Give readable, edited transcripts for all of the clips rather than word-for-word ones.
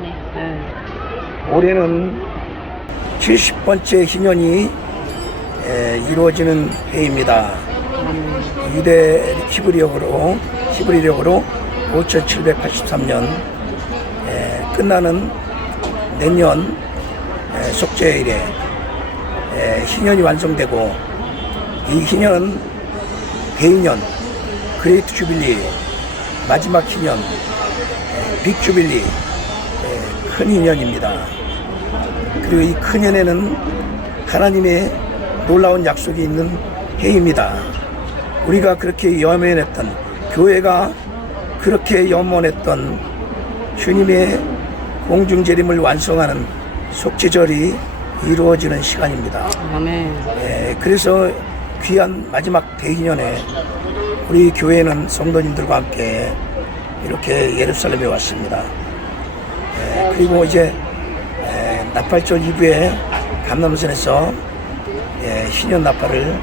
하네. 올해는 70번째 희년이 이루어지는 해입니다. 유대 히브리력으로 5783년 끝나는 내년 속죄일에 희년이 완성되고, 이 희년은 대희년, 그레이트 주빌리, 마지막 희년, 빅 주빌리, 큰 희년입니다. 그리고 이 큰 해에는 하나님의 놀라운 약속이 있는 해입니다. 우리가 그렇게 염원했던, 교회가 그렇게 염원했던 주님의 공중재림을 완성하는 속죄절이 이루어지는 시간입니다. 아멘. 그래서 귀한 마지막 대희년에 우리 교회는 성도님들과 함께 이렇게 예루살렘에 왔습니다. 그리고 이제 나팔절 이후에 감람산에서 희년 나팔을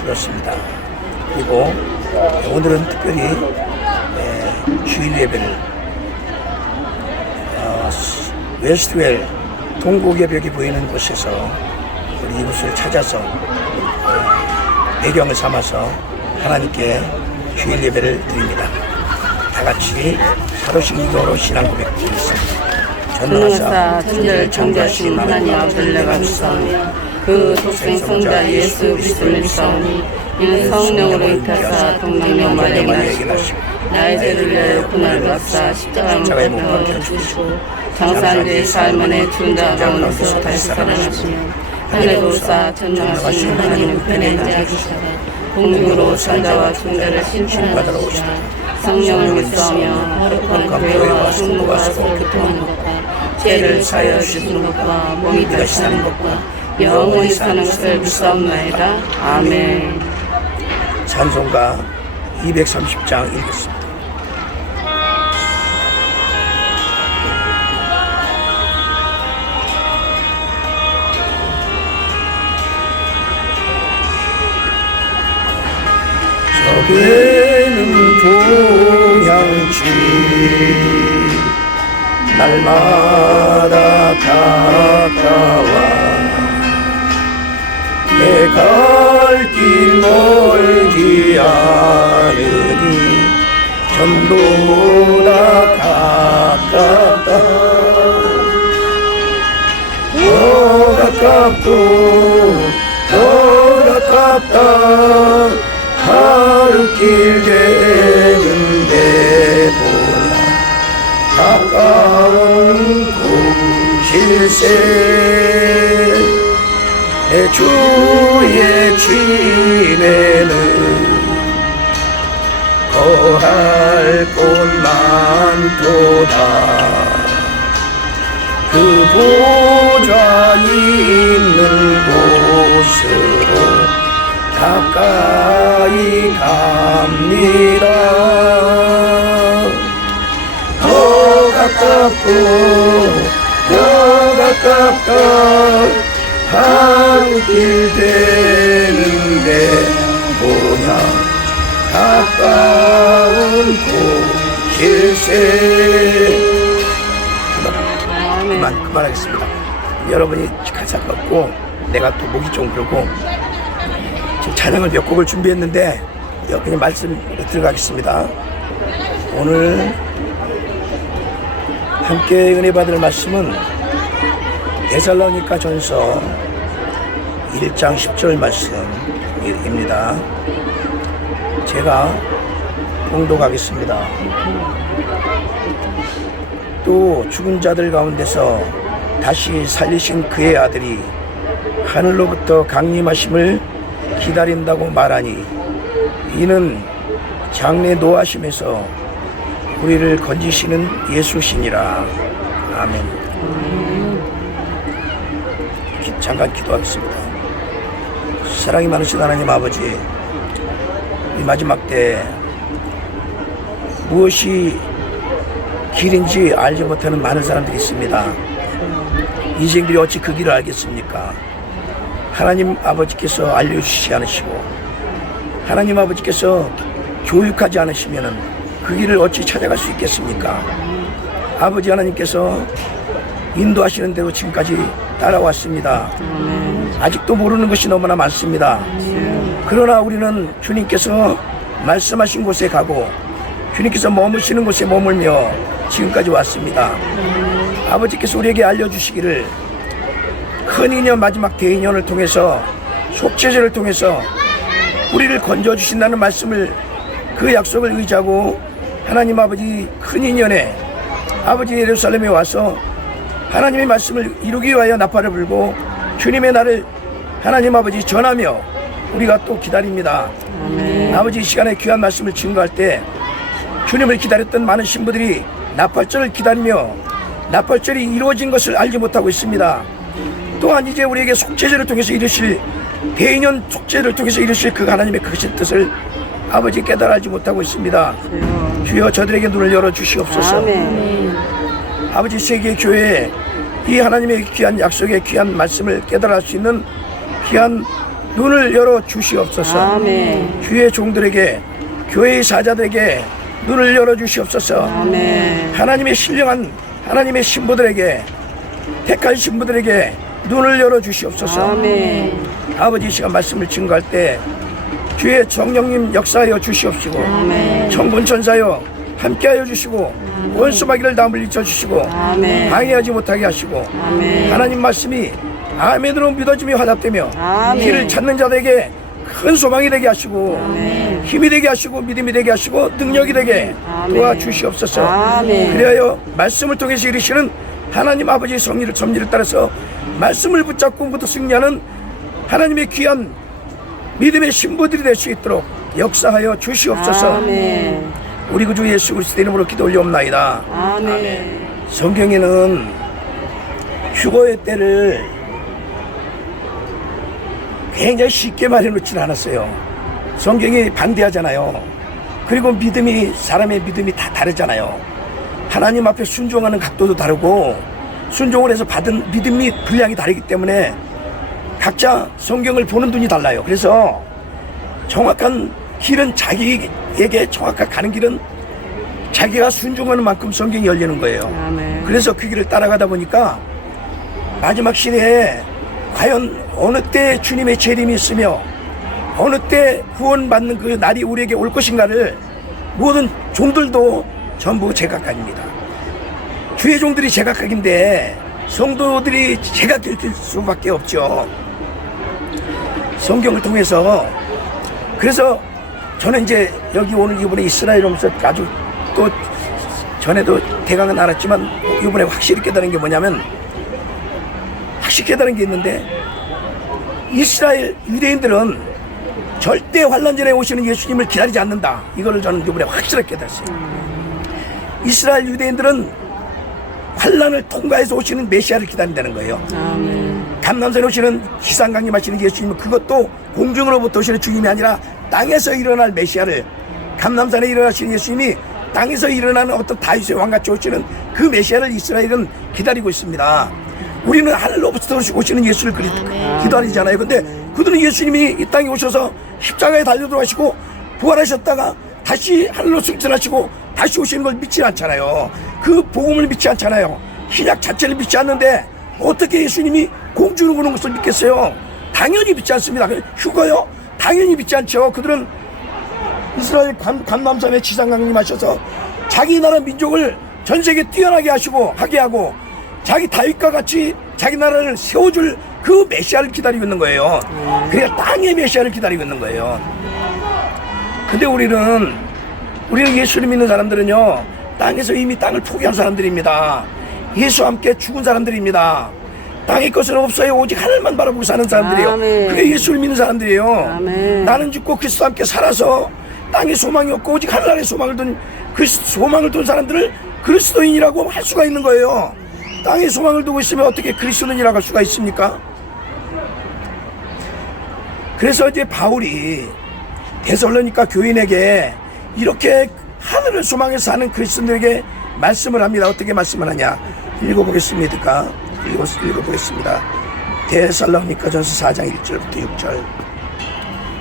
불었습니다. 그리고 오늘은 특별히 주일 예배를 웨스트웰 동고개벽이 보이는 곳에서 우리 이곳을 찾아서 배경을 삼아서 하나님께 주일 예배를 드립니다. 다 같이 서로씩 기도로 신앙 고백드리겠습니다. 전능하사 천지를 창조하신 하나님 아버지를 내가 믿사오니 그 독생 성자 예수 그리스도를 믿사오니 이는 성령으로 잉타사 동방녀 마리아에게 나시고 나의 죄를 위하여 고난을 받사 십자가에 못 박혀 죽으시고 장사한데 삶안에 죽은 자 가운데서 다시 살아나시며 하늘에 오르사 전능하신 하나님 편에 앉으시다가 공중으로 산자와 중자를 심판하러 오시라. 성령을 믿사오며 거룩한 교회와 성도가 서로 교통하는 것과 죄를 사하여 주시는 것과 몸이 다시 사는 것과 영원히 사는 것을 믿사옵나이다. 아멘. 찬송가 230장 읽겠습니다. 저게는 동향치 날마다 가까워 내 갈 길 멀지 않으니 전보다 가깝다. 더 가깝고 더 가깝다. 하루 길 되는데 보라 가까운 곳일세. 내 주의 집에는 거할 곳 많도다. 그 보좌 있는 곳으로 가까이 갑니다. 더 가깝고 더 가깝다. 하루 길 되는데 뭐냐 가까운 곳일세. 그만하겠습니다. 여러분이 가사 받고 내가 또 목이 좀 그러고 지금 찬양을 몇 곡을 준비했는데 그냥 말씀 들어가겠습니다. 오늘 함께 은혜 받을 말씀은 데살로니가 전서 1장 10절 말씀입니다. 제가 봉독하겠습니다. 또 죽은 자들 가운데서 다시 살리신 그의 아들이 하늘로부터 강림하심을 기다린다고 말하니 이는 장래 노하심에서 우리를 건지시는 예수시니라. 아멘. 잠깐 기도하겠습니다. 사랑이 많으신 하나님 아버지, 이 마지막 때 무엇이 길인지 알지 못하는 많은 사람들이 있습니다. 인생들이 어찌 그 길을 알겠습니까? 하나님 아버지께서 알려주시지 않으시고 하나님 아버지께서 교육하지 않으시면 그 길을 어찌 찾아갈 수 있겠습니까? 아버지 하나님께서 인도하시는 대로 지금까지 따라왔습니다. 아직도 모르는 것이 너무나 많습니다. 그러나 우리는 주님께서 말씀하신 곳에 가고 주님께서 머무시는 곳에 머물며 지금까지 왔습니다. 아버지께서 우리에게 알려주시기를 큰 인연 마지막 대인연을 통해서 속죄제를 통해서 우리를 건져주신다는 말씀을 그 약속을 의지하고 하나님 아버지 큰 인연에 아버지 예루살렘에 와서 하나님의 말씀을 이루기 위하여 나팔을 불고 주님의 날을 하나님 아버지 전하며 우리가 또 기다립니다. 아버지 이 시간에 귀한 말씀을 증거할 때 주님을 기다렸던 많은 신부들이 나팔절을 기다리며 나팔절이 이루어진 것을 알지 못하고 있습니다. 또한 이제 우리에게 속죄제를 통해서 이루실 대인연 속죄를 통해서 이루실 그 하나님의 크신 뜻을 아버지 깨달아 알지 못하고 있습니다. 주여 저들에게 눈을 열어 주시옵소서. 아버지 세계 교회에 이 하나님의 귀한 약속의 귀한 말씀을 깨달아 알 수 있는 귀한 눈을 열어 주시옵소서. 주의 종들에게 교회의 사자들에게 눈을 열어 주시옵소서. 하나님의 신령한 하나님의 신부들에게 택한 신부들에게 눈을 열어 주시옵소서. 아버지 이 시간 말씀을 증거할 때 주의 성령님 역사하여 주시옵시고 천군천사여 함께하여 주시고 원수마귀를 다 물리쳐 주시고 방해하지 못하게 하시고 하나님 말씀이 아멘으로 믿어지며 화답되며 길을 찾는 자들에게 큰 소망이 되게 하시고 힘이 되게 하시고 믿음이 되게 하시고 능력이 되게 도와주시옵소서. 그리하여 말씀을 통해서 이루시는 하나님 아버지의 섭리를 따라서 말씀을 붙잡고 모두 승리하는 하나님의 귀한 믿음의 신부들이 될 수 있도록 역사하여 주시옵소서. 우리 구주 예수 그리스도 이름으로 기도 올려옵나이다. 성경에는 휴거의 때를 굉장히 쉽게 말해놓지는 않았어요. 성경이 반대하잖아요. 그리고 믿음이 사람의 믿음이 다 다르잖아요. 하나님 앞에 순종하는 각도도 다르고 순종을 해서 받은 믿음이 분량이 다르기 때문에 각자 성경을 보는 눈이 달라요. 그래서 정확한 길은 자기에게 정확하게 가는 길은 자기가 순종하는 만큼 성경이 열리는 거예요. 그래서 그 길을 따라가다 보니까 마지막 시대에 과연 어느 때 주님의 재림이 있으며 어느 때 구원받는 그 날이 우리에게 올 것인가를 모든 종들도 전부 제각각입니다. 주의 종들이 제각각인데 성도들이 제각일 수밖에 없죠. 성경을 통해서. 그래서 저는 이제 여기 오늘 이번에 이스라엘 오면서 아주 또 전에도 대강은 알았지만 이번에 확실히 깨달은 게 뭐냐면 확실히 깨달은 게 있는데 이스라엘 유대인들은 절대 환난 전에 오시는 예수님을 기다리지 않는다. 이거를 저는 이번에 확실하게 깨달았어요. 이스라엘 유대인들은 환난을 통과해서 오시는 메시아를 기다린다는 거예요. 감남산에 오시는 지상강림 하시는 예수님은 그것도 공중으로부터 오시는 주님이 아니라 땅에서 일어날 메시아를, 감남산에 일어나시는 예수님이 땅에서 일어나는 어떤 다윗의 왕같이 오시는 그 메시아를 이스라엘은 기다리고 있습니다. 우리는 하늘로부터 오시는 예수를 기다리잖아요. 근데 그들은 예수님이 이 땅에 오셔서 십자가에 달려 들어가시고 부활하셨다가 다시 하늘로 승천하시고 다시 오시는 걸 믿지 않잖아요. 그 복음을 믿지 않잖아요. 신약 자체를 믿지 않는데 어떻게 예수님이 공주로 오는 것을 믿겠어요? 당연히 믿지 않습니다. 휴거요? 당연히 믿지 않죠. 그들은 이스라엘 감남산에 지상강림하셔서 자기 나라 민족을 전 세계 뛰어나게 하게 하고 자기 다윗과 같이 자기 나라를 세워줄 그 메시아를 기다리고 있는 거예요. 그러니까 땅의 메시아를 기다리고 있는 거예요. 근데 우리는 예수를 믿는 사람들은요, 땅에서 이미 땅을 포기한 사람들입니다. 예수와 함께 죽은 사람들입니다. 땅의 것은 없어요. 오직 하늘만 바라보고 사는 사람들이에요. 그게 예수를 믿는 사람들이에요. 나는 죽고 그리스도와 함께 살아서 땅에 소망이 없고 오직 하늘에 소망을 둔 사람들을 그리스도인이라고 할 수가 있는 거예요. 땅에 소망을 두고 있으면 어떻게 그리스도인이라고 할 수가 있습니까? 그래서 이제 바울이 데살로니가 교인에게 이렇게 하늘을 소망해서 사는 그리스도인에게 말씀을 합니다. 어떻게 말씀을 하냐? 읽어보겠습니다. 데살로니가전서 4장 1절부터 6절.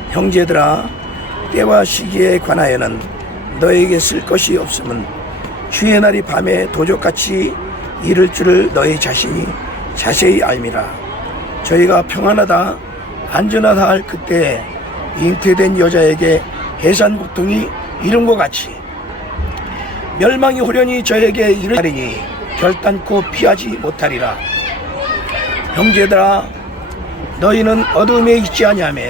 형제들아, 때와 시기에 관하여는 너에게 쓸 것이 없음은 주의 날이 밤에 도적같이 이를 줄을 너희 자신이 자세히 알미라. 저희가 평안하다 안전하다 할 그때 잉태된 여자에게 해산 고통이 이름과 같이 멸망이 호련히 저에게 이르리니 결단코 피하지 못하리라. 형제들아, 너희는 어둠에 있지 아니하며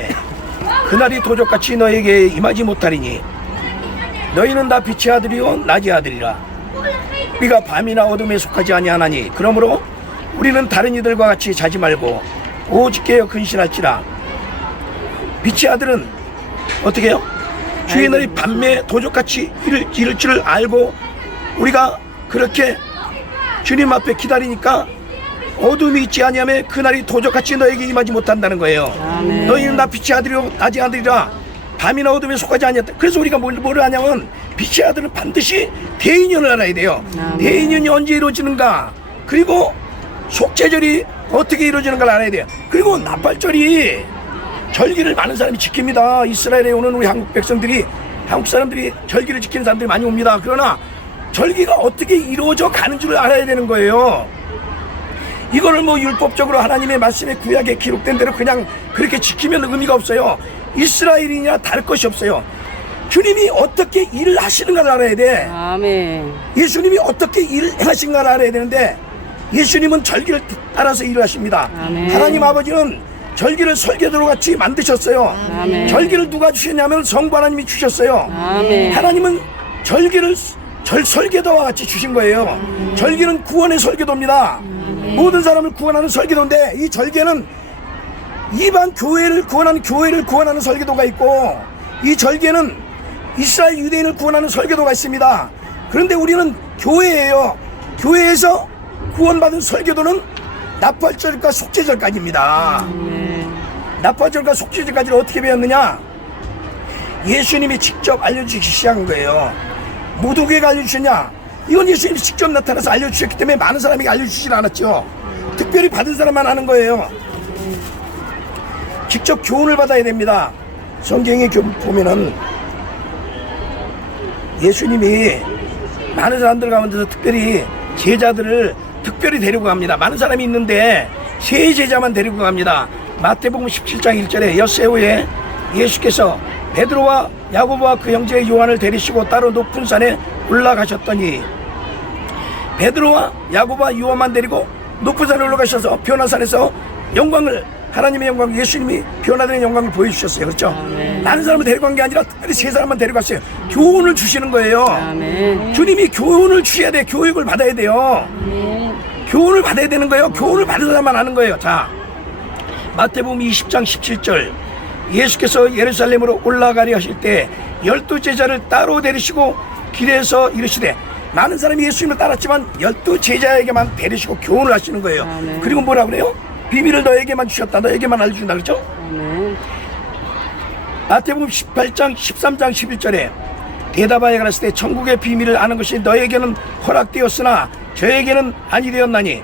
그날이 도적같이 너에게 임하지 못하리니 너희는 다 빛의 아들이요 낮의 아들이라. 우리가 밤이나 어둠에 속하지 아니하나니 그러므로 우리는 다른 이들과 같이 자지 말고 오직 깨어 근신할지라. 빛의 아들은 어떻게 해요? 주의 날이 밤에 도적같이 이를 줄을 알고 우리가 그렇게 주님 앞에 기다리니까 어둠이 있지 아니하며 그날이 도적같이 너에게 임하지 못한다는 거예요. 아멘. 너희는 나 빛의 아들이요 낮의 아들이라. 밤이나 어둠에 속하지 아니했다. 그래서 우리가 뭐를 하냐면 빛의 아들은 반드시 대인연을 알아야 돼요. 아멘. 대인연이 언제 이루어지는가, 그리고 속죄절이 어떻게 이루어지는가를 알아야 돼요. 그리고 나팔절이 절기를 많은 사람이 지킵니다. 이스라엘에 오는 우리 한국 백성들이, 한국 사람들이 절기를 지키는 사람들이 많이 옵니다. 그러나 절기가 어떻게 이루어져 가는 줄을 알아야 되는 거예요. 이거를 뭐 율법적으로 하나님의 말씀에 구약에 기록된 대로 그냥 그렇게 지키면 의미가 없어요. 이스라엘이냐 다를 것이 없어요. 주님이 어떻게 일을 하시는가를 알아야 돼. 아멘. 예수님이 어떻게 일을 하신가를 알아야 되는데 예수님은 절기를 따라서 일을 하십니다. 아멘. 하나님 아버지는 절기를 설계도로 같이 만드셨어요. 아멘. 절기를 누가 주셨냐면 성부 하나님이 주셨어요. 아멘. 하나님은 절기를 설계도와 같이 주신 거예요. 절기는 구원의 설계도입니다. 모든 사람을 구원하는 설계도인데 이 절개는 이방 교회를 구원하는 설계도가 있고 이 절개는 이스라엘 유대인을 구원하는 설계도가 있습니다. 그런데 우리는 교회예요. 교회에서 구원받은 설계도는 나팔절과 속죄절까지입니다. 나팔절과 속죄절까지를 어떻게 배웠느냐? 예수님이 직접 알려주시기 시작한 거예요. 모두에게 알려주셨냐? 이건 예수님이 직접 나타나서 알려주셨기 때문에 많은 사람에게 알려주시지 않았죠. 특별히 받은 사람만 하는 거예요. 직접 교훈을 받아야 됩니다. 성경에 보면은 예수님이 많은 사람들 가운데서 특별히 제자들을 특별히 데리고 갑니다. 많은 사람이 있는데 세 제자만 데리고 갑니다. 마태복음 17장 1절에 엿새 후에 예수께서 베드로와 야고보와 그 형제 요한을 데리시고 따로 높은 산에 올라가셨더니 베드로와 야고보와 요한만 데리고 높은 산에 올라가셔서 변화산에서 영광을, 하나님의 영광, 예수님이 변화되는 영광을 보여주셨어요. 그렇죠? 아멘. 많은 사람을 데려간 게 아니라 특별히 세 사람만 데려갔어요. 교훈을 주시는 거예요. 아멘. 주님이 교훈을 주셔야 돼. 교육을 받아야 돼요. 교훈을 받아야 되는 거예요. 교훈을 받은 사람만 하는 거예요. 자, 마태복음 20장 17절 예수께서 예루살렘으로 올라가려 하실 때 12제자를 따로 데리시고 길에서 이르시되, 많은 사람이 예수님을 따랐지만 12제자에게만 데리시고 교훈을 하시는 거예요. 아멘. 그리고 뭐라 그래요? 비밀을 너에게만 주셨다. 너에게만 알려준다. 그렇죠? 아멘. 마태복음 18장 13장 11절에 대답하여 가라사대 천국의 비밀을 아는 것이 너에게는 허락되었으나 저에게는 아니 되었나니.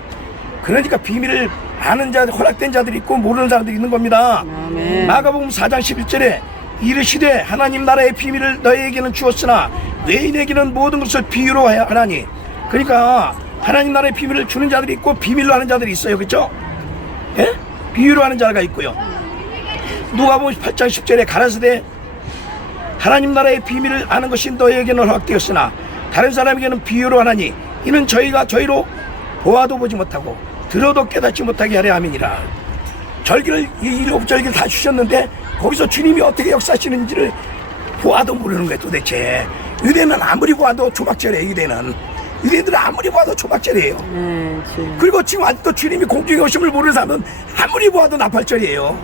그러니까 비밀을 아는 자, 허락된 자들이 있고 모르는 사람들이 있는 겁니다. 아멘. 마가복음 4장 11절에 이르시되 하나님 나라의 비밀을 너희에게는 주었으나 외인에게는 모든 것을 비유로 하나니. 그러니까 하나님 나라의 비밀을 주는 자들이 있고 비밀로 하는 자들이 있어요. 그렇죠? 예? 비유로 하는 자가 있고요. 누가복음 8장 10절에 가라사대 하나님 나라의 비밀을 아는 것이 너희에게는 허락되었으나 다른 사람에게는 비유로 하나니 이는 저희가 저희로 보아도 보지 못하고 들어도 깨닫지 못하게 하려 함이니라. 절기를, 이 일곱 절기를 다 주셨는데 거기서 주님이 어떻게 역사하시는지를 보아도 모르는 거예요. 도대체 유대는 아무리 보아도 조박절이에요. 유대인들은 아무리 보아도 조박절이에요. 그리고 지금 아직도 주님이 공중에 오심을 모르는 사람은 아무리 보아도 나팔절이에요.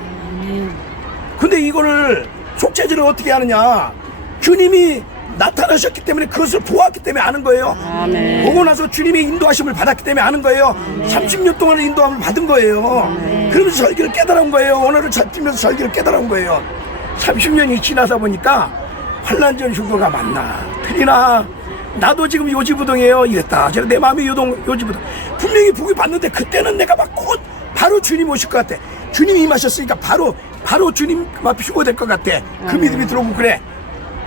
근데 이거를 속죄절을 어떻게 하느냐? 주님이 나타나셨기 때문에 그것을 보았기 때문에 아는 거예요. 아멘. 보고 나서 주님의 인도하심을 받았기 때문에 아는 거예요. 30년 동안의 인도함을 받은 거예요. 그러면서 절기를 깨달은 거예요. 오늘을 찾으면서 절기를 깨달은 거예요. 30년이 지나서 보니까 환란전 휴거가 맞나 틀리나, 나도 지금 요지부동이에요 이랬다. 내 마음이 요지부동. 분명히 복이 받는데 그때는 내가 막 곧 바로 주님 오실 것 같아. 주님이 임하셨으니까 바로 주님 앞에 휴거될 것 같아. 그 믿음이 들어오고 그래.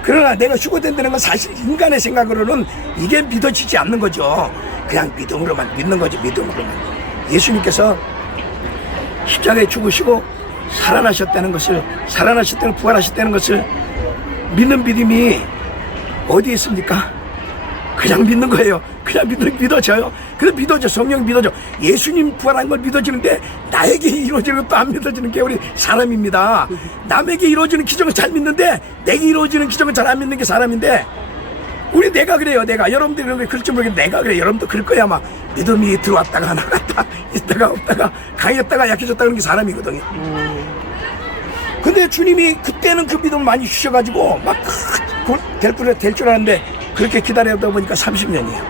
그러나 내가 휴거된다는 건 사실 인간의 생각으로는 이게 믿어지지 않는 거죠. 그냥 믿음으로만 믿는 거죠. 믿음으로만. 예수님께서 십자가에 죽으시고 살아나셨다는 것을, 부활하셨다는 것을 믿는 믿음이 어디에 있습니까? 그냥 믿는 거예요. 그냥 믿어져요. 그래서 믿어져. 성령 믿어져. 예수님 부활한 걸 믿어지는데 나에게 이루어지는 것도 안 믿어지는 게 우리 사람입니다. 남에게 이루어지는 기적은 잘 믿는데 내게 이루어지는 기적은 잘 안 믿는 게 사람인데, 내가 그래요. 여러분들이 그런 거 그럴지 모르겠는데 내가 그래요. 여러분도 그럴 거야. 아마 믿음이 들어왔다가 나갔다, 있다가 없다가, 강했다가 약해졌다 그런 게 사람이거든요. 근데 주님이 그때는 그 믿음을 많이 주셔가지고 막 될 줄 알았는데 그렇게 기다려다 보니까 30년이에요.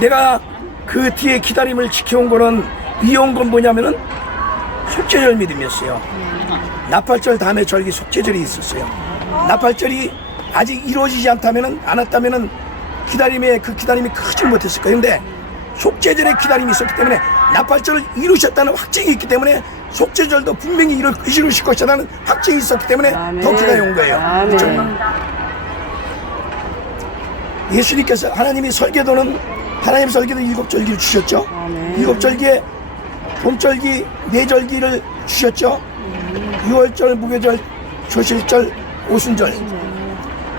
내가 그 뒤에 기다림을 지켜온 거는, 이어온 건 뭐냐면은 속죄절 믿음이었어요. 나팔절 다음에 절기 속죄절이 있었어요. 나팔절이 아직 이루어지지 않았다면은 그 기다림이 크지 못했을 거예요. 근데 속죄절의 기다림이 있었기 때문에 나팔절을 이루셨다는 확증이 있기 때문에 속죄절도 분명히 이루실 것이라는 확증이 있었기 때문에 더 기다려 온 거예요. 그렇죠? 예수님께서 하나님이 설계도 7절기를 주셨죠. 7절기에 봄절기 4절기를 주셨죠. 6월절, 무교절, 조실절, 오순절.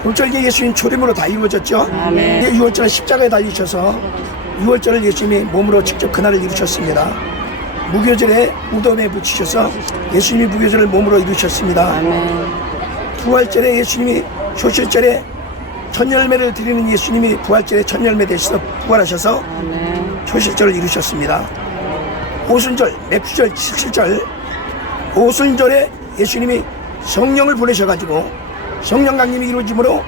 봄절기 예수님 초림으로 다 이루어졌죠. 6월절에 십자가에 달리셔서 6월절을 예수님이 몸으로 직접 그날을 이루셨습니다. 무교절에 무덤에 붙이셔서 예수님이 무교절을 몸으로 이루셨습니다. 부활절에 예수님이, 조실절에 첫 열매를 드리는 예수님이 부활절에 첫 열매 되셔서 부활하셔서 초실절을 이루셨습니다. 오순절, 맥주절, 칠칠절, 오순절에 예수님이 성령을 보내셔가지고 성령 강림이 이루어지므로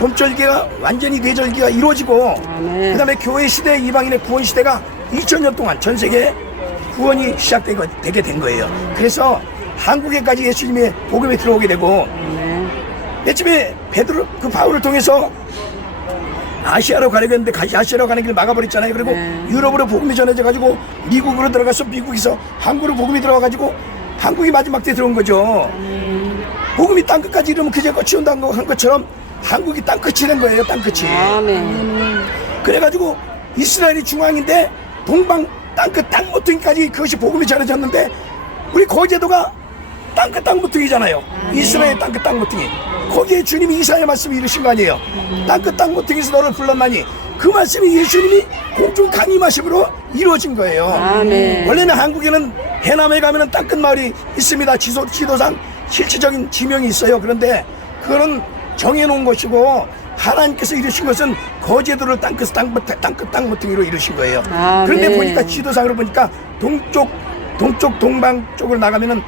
봄절기가 완전히 뇌절기가 이루어지고, 그 다음에 교회 시대, 이방인의 구원 시대가 2000년 동안 전 세계에 구원이 시작되게 된 거예요. 그래서 한국에까지 예수님의 복음이 들어오게 되고, 맨 처음에 바울을 통해서 아시아로 가려고 했는데 아시아로 가는 길을 막아버렸잖아요. 그리고 유럽으로 복음이 전해져가지고 미국으로 들어가서 미국에서 한국으로 복음이 들어와가지고 한국이 마지막 때 들어온 거죠. 복음이 땅끝까지 이르면 그제 끝이 온다고 한 것처럼 한국이 땅끝이 된 거예요. 땅끝이. 그래가지고 이스라엘이 중앙인데 동방 땅끝 땅모퉁이까지 그것이 복음이 전해졌는데, 우리 거제도가 땅끝 땅모퉁이잖아요. 이스라엘 땅끝 땅모퉁이. 거기에 주님이 이사야 말씀을 이루신 거 아니에요. 땅끝 땅모퉁이에서 너를 불렀나니, 그 말씀이 예수님이 공중 강림하심으로 이루어진 거예요. 원래는 한국에는 해남에 가면은 땅끝 마을이 있습니다. 지도상 실질적인 지명이 있어요. 그런데 그거는 정해놓은 것이고, 하나님께서 이루신 것은 거제도를 땅끝 땅모퉁이로 이루신 거예요. 그런데 보니까 지도상으로 보니까 동쪽 동방 쪽으로 나가면은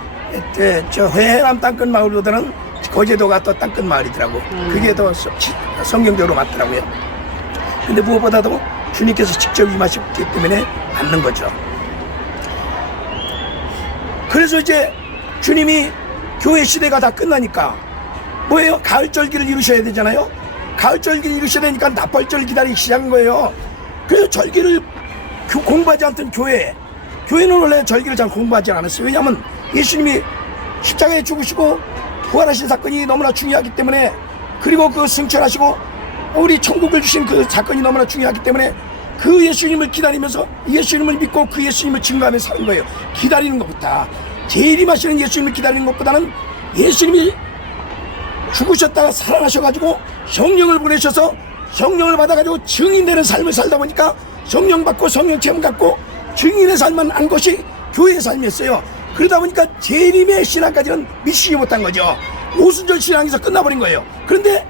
저 해남 땅끝 마을보다는 거제도가 더 땅끝 마을이더라고. 그게 더 성경적으로 맞더라고요. 근데 무엇보다도 주님께서 직접 임하셨기 때문에 맞는 거죠. 그래서 이제 주님이 교회 시대가 다 끝나니까 뭐예요? 가을절기를 이루셔야 되잖아요. 가을절기를 이루셔야 되니까 나팔절 기다리기 시작한 거예요. 그래서 절기를 공부하지 않던 교회는 원래 절기를 잘 공부하지 않았어요. 왜냐하면 예수님이 십자가에 죽으시고 부활하신 사건이 너무나 중요하기 때문에, 그리고 그 승천하시고 우리 천국을 주신 그 사건이 너무나 중요하기 때문에 그 예수님을 기다리면서 예수님을 믿고 그 예수님을 증거하며 사는 거예요. 기다리는 것보다, 재림하시는 예수님을 기다리는 것보다는 예수님이 죽으셨다가 살아나셔가지고 성령을 보내셔서 성령을 받아가지고 증인되는 삶을 살다 보니까 성령 받고 성령 체험 갖고 증인의 삶만 한 것이 교회의 삶이었어요. 그러다 보니까 재림의 신앙까지는 미치지 못한 거죠. 오순절 신앙에서 끝나버린 거예요. 그런데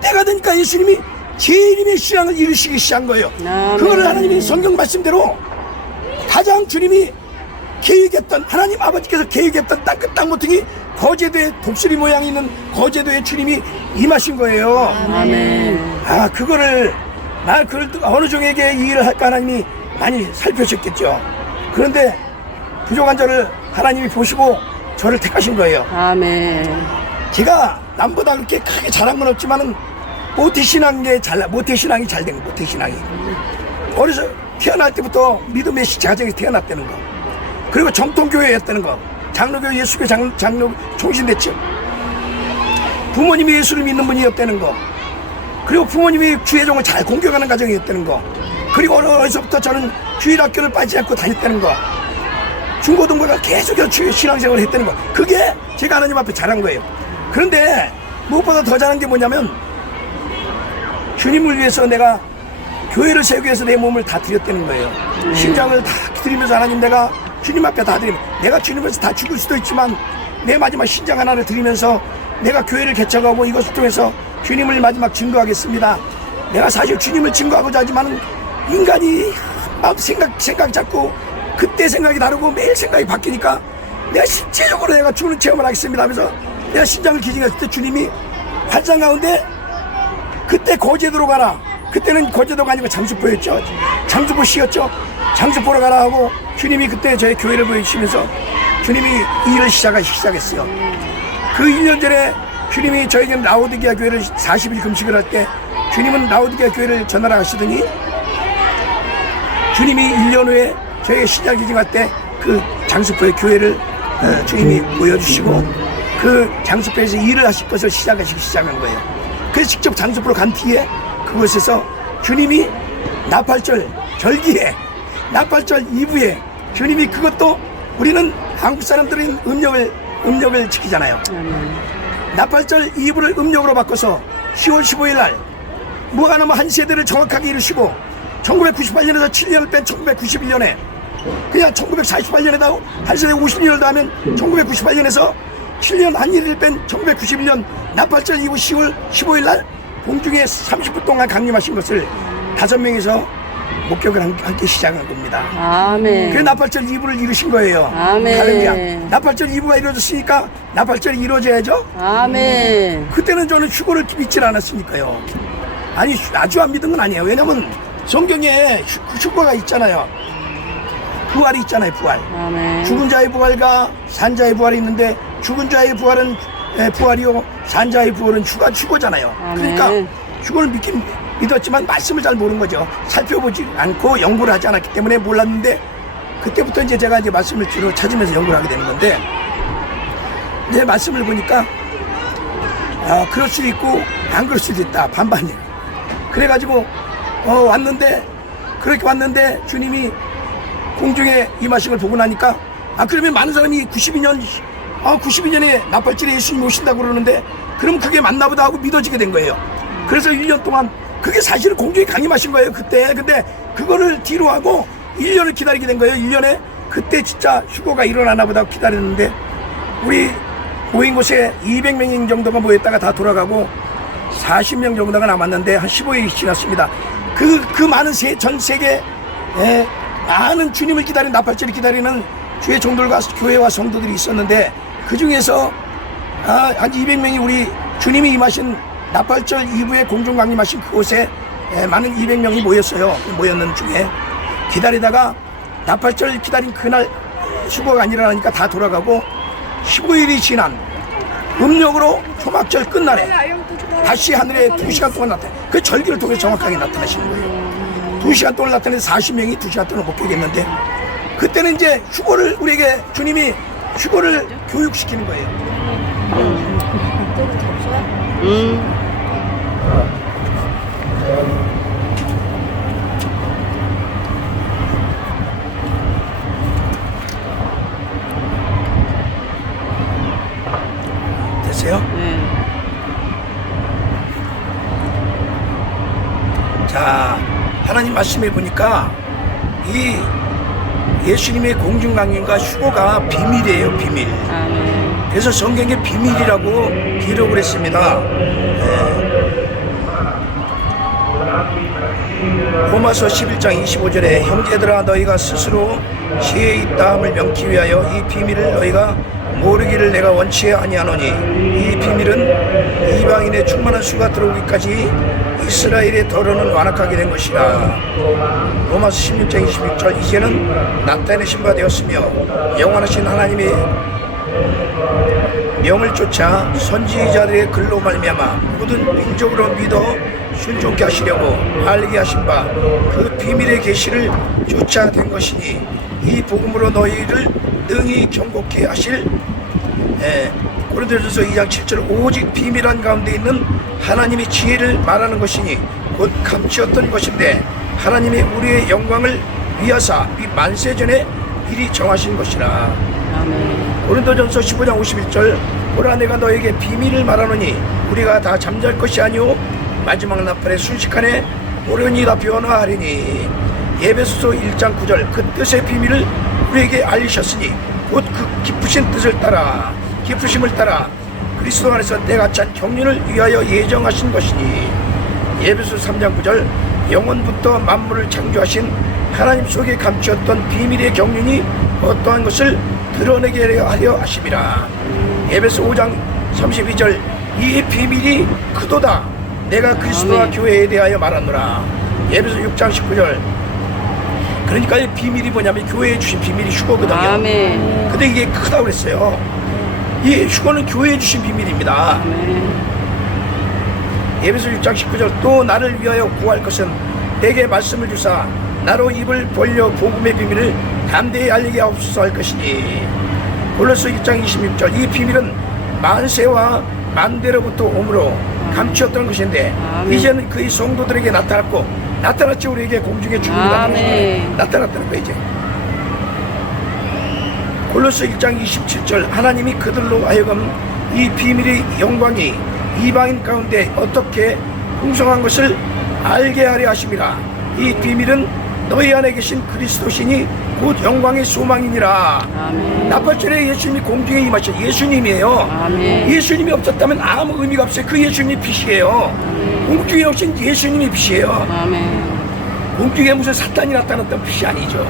때가 되니까 예수님이 재림의 신앙을 이루시기 시작한 거예요. 그거를 하나님이 성경 말씀대로 가장 주님이 계획했던, 하나님 아버지께서 계획했던 땅끝 땅모퉁이 거제도에 독수리 모양이 있는 거제도에 주님이 임하신 거예요. 그거를 어느 종에게 이 일을 할까 하나님이 많이 살펴셨겠죠. 그런데 부족한 저를 하나님이 보시고 저를 택하신 거예요. 제가 남보다 그렇게 크게 잘한 건 없지만은 모태신앙이 잘 된 거, 모태신앙이. 어려서 태어날 때부터 믿음의 가정에서 태어났다는 거. 그리고 정통교회였다는 거. 장로교 예수교 장로 총신됐죠. 부모님이 예수를 믿는 분이었다는 거, 그리고 부모님이 주의 종을 잘 공격하는 가정이었다는 거, 그리고 어려서부터 저는 주일학교를 빠지지 않고 다녔다는 거, 중고등부가 계속해서 신앙생활을 했다는 거, 그게 제가 하나님 앞에 잘한 거예요. 그런데 무엇보다 더 잘한 게 뭐냐면 주님을 위해서 내가 교회를 세우기 위해서 내 몸을 다 드렸다는 거예요. 심장을 다 드리면서 하나님, 내가 주님 앞에 다 드리면, 내가 주님에서 다 죽을 수도 있지만 내 마지막 신장 하나를 드리면서 내가 교회를 개척하고 이것을 통해서 주님을 마지막 증거하겠습니다. 내가 사실 주님을 증거하고자 하지만 인간이 마음 생각 잡고 그때 생각이 다르고 매일 생각이 바뀌니까 내가 실제적으로 내가 죽는 체험을 하겠습니다 하면서 내가 신장을 기증했을 때 주님이 환상 가운데 그때 거제도로 가라. 그때는 거제도가 아니고 장수포였죠. 장수포 시였죠. 장수포로 가라 하고 주님이 그때 저의 교회를 보여주시면서 주님이 일을 시작했어요. 그 1년 전에 주님이 저에게 라오디게아 교회를 40일 금식을 할 때 주님은 라오디게아 교회를 전하라 하시더니 주님이 1년 후에 저에게 신장 기증할 때 그 장수포의 교회를 주님이 보여주시고 그 장수포에서 일을 하실 것을 시작하시기 시작한 거예요. 그래서 직접 장수포로 간 뒤에 그곳에서 주님이 나팔절 절기에 나팔절 이브에 주님이 그것도 우리는 한국 사람들은 음력을 지키잖아요. 나팔절 이브를 음력으로 바꿔서 10월 15일 날 무관하면 한 세대를 정확하게 이루시고 1998년에서 7년을 뺀 1991년에 그냥 1948년에다 한 세대 50년을 더하면 1998년에서 7년 한 일을 뺀 1991년 나팔절 이후 10월 15일 날 공중에 30분 동안 강림하신 것을 5명이서 목격을 함께 시작한 겁니다. 아멘. 그 나팔절 2부를 이루신 거예요. 아멘. 할렐루야. 나팔절 2부가 이루어졌으니까 나팔절이 이루어져야죠. 아멘. 그때는 저는 휴거를 믿질 않았으니까요. 아니 아주 안 믿은 건 아니에요. 왜냐면 성경에 휴거가 있잖아요. 부활이 있잖아요. 부활. 아멘. 죽은 자의 부활과 산 자의 부활이 있는데 죽은 자의 부활은 부활이요 산 자의 부활은 휴거잖아요. 아멘. 그러니까 휴거를 믿었지만 말씀을 잘 모르는 거죠. 살펴보지 않고 연구를 하지 않았기 때문에 몰랐는데 그때부터 이제 제가 이제 말씀을 주로 찾으면서 연구를 하게 되는 건데 내 말씀을 보니까 그럴 수도 있고 안 그럴 수도 있다. 반반이에요. 그래가지고 왔는데 그렇게 왔는데 주님이 공중에 임하신 걸 보고 나니까 그러면 많은 사람이 92년에 나팔절에 예수님 오신다고 그러는데 그럼 그게 맞나 보다 하고 믿어지게 된 거예요. 그래서 1년 동안 그게 사실은 공중에 강림하신 거예요 그때. 근데 그거를 뒤로 하고 1년을 기다리게 된 거예요. 1년에 그때 진짜 휴거가 일어나나 보다 기다렸는데 우리 모인 곳에 200명 정도가 모였다가 다 돌아가고 40명 정도가 남았는데 한 15일이 지났습니다. 그 많은 전 세계 많은 주님을 기다리는 나팔절을 기다리는 주의 종들과 교회와 성도들이 있었는데 그 중에서 한 200명이 우리 주님이 임하신 나팔절 이후에 공중 강림하신 그곳에 많은 200명이 모였는 중에 기다리다가 나팔절 기다린 그날 휴거가 안 일어나니까 다 돌아가고 15일이 지난 음력으로 초막절 끝날에 다시 하늘에 2시간 동안 나타나 그 절기를 통해 정확하게 나타나시는 거예요. 2시간 동안 나타내서 40명이 2시간 동안 목격했는데 그때는 이제 휴거를 우리에게 주님이 휴거를 교육시키는 거예요. 됐어요? 네. 자, 하나님 말씀해 보니까 이 예수님의 공중 강림과 휴거가 비밀이에요, 비밀. 아멘. 그래서 성경에 비밀이라고 기록을 했습니다. 로마서 11장 25절에 형제들아 너희가 스스로 지혜 있다함을 명키 위하여 이 비밀을 너희가 모르기를 내가 원치 아니하노니 이 비밀은 이방인의 충만한 수가 들어오기까지 이스라엘의 더러는 완악하게 된 것이라. 로마서 16장 26절 이제는 나타내신 바 되었으며 영원하신 하나님의 명을 쫓아 선지자들의 글로 말미암아 모든 민족으로 믿어 순종케 하시려고 알게 하신 바 그 비밀의 계시를 쫓아낸 것이니 이 복음으로 너희를 능히 경고케 하실 고린도전서 2장 7절 오직 비밀한 가운데 있는 하나님의 지혜를 말하는 것이니 곧 감추었던 것인데 하나님의 우리의 영광을 위하사 이 만세 전에 미리 정하신 것이라. 아멘. 고린도전서 15장 51절 보라 내가 너에게 비밀을 말하노니 우리가 다 잠잘 것이 아니오 마지막 나팔에 순식간에 오련이 다 변화하리니. 에베소서 1장 9절 그 뜻의 비밀을 우리에게 알리셨으니 곧 그 기쁘신 뜻을 따라 기쁘심을 따라 그리스도 안에서 내가 찬 경륜을 위하여 예정하신 것이니. 에베소서 3장 9절 영원부터 만물을 창조하신 하나님 속에 감추었던 비밀의 경륜이 어떠한 것을 드러내게 하려 하심이라. 에베소 5장 32절 이 비밀이 크도다 내가 그리스도와 아멘. 교회에 대하여 말하노라. 에베소 6장 19절 그러니까 이 비밀이 뭐냐면 교회에 주신 비밀이 휴거거든요. 아멘. 근데 이게 크다고 그랬어요. 이 휴거는 교회에 주신 비밀입니다. 아멘. 에베소 6장 19절 또 나를 위하여 구할 것은 내게 말씀을 주사 나로 입을 벌려 복음의 비밀을 담대히 알리게 하옵소서 할 것이니. 골로새 1장 26절 이 비밀은 만세와 만대로부터 오므로 감추었던 것인데 아멘. 이제는 그의 성도들에게 나타났고 나타났지 우리에게 공중에 주님이다. 아멘. 나타났다는 거 이제. 골로새 1장 27절 하나님이 그들로 하여금 이 비밀의 영광이 이방인 가운데 어떻게 풍성한 것을 알게 하려 하심이라. 이 비밀은 너희 안에 계신 그리스도시니 곧 영광의 소망이니라. 아멘. 나팔절에 예수님이 공중에 임하신 예수님이에요. 아멘. 예수님이 없었다면 아무 의미가 없어요. 그 예수님이 빛이에요. 공중에 오신 예수님이 빛이에요. 아멘. 공중에 무슨 사탄이 나타났던 빛이 아니죠.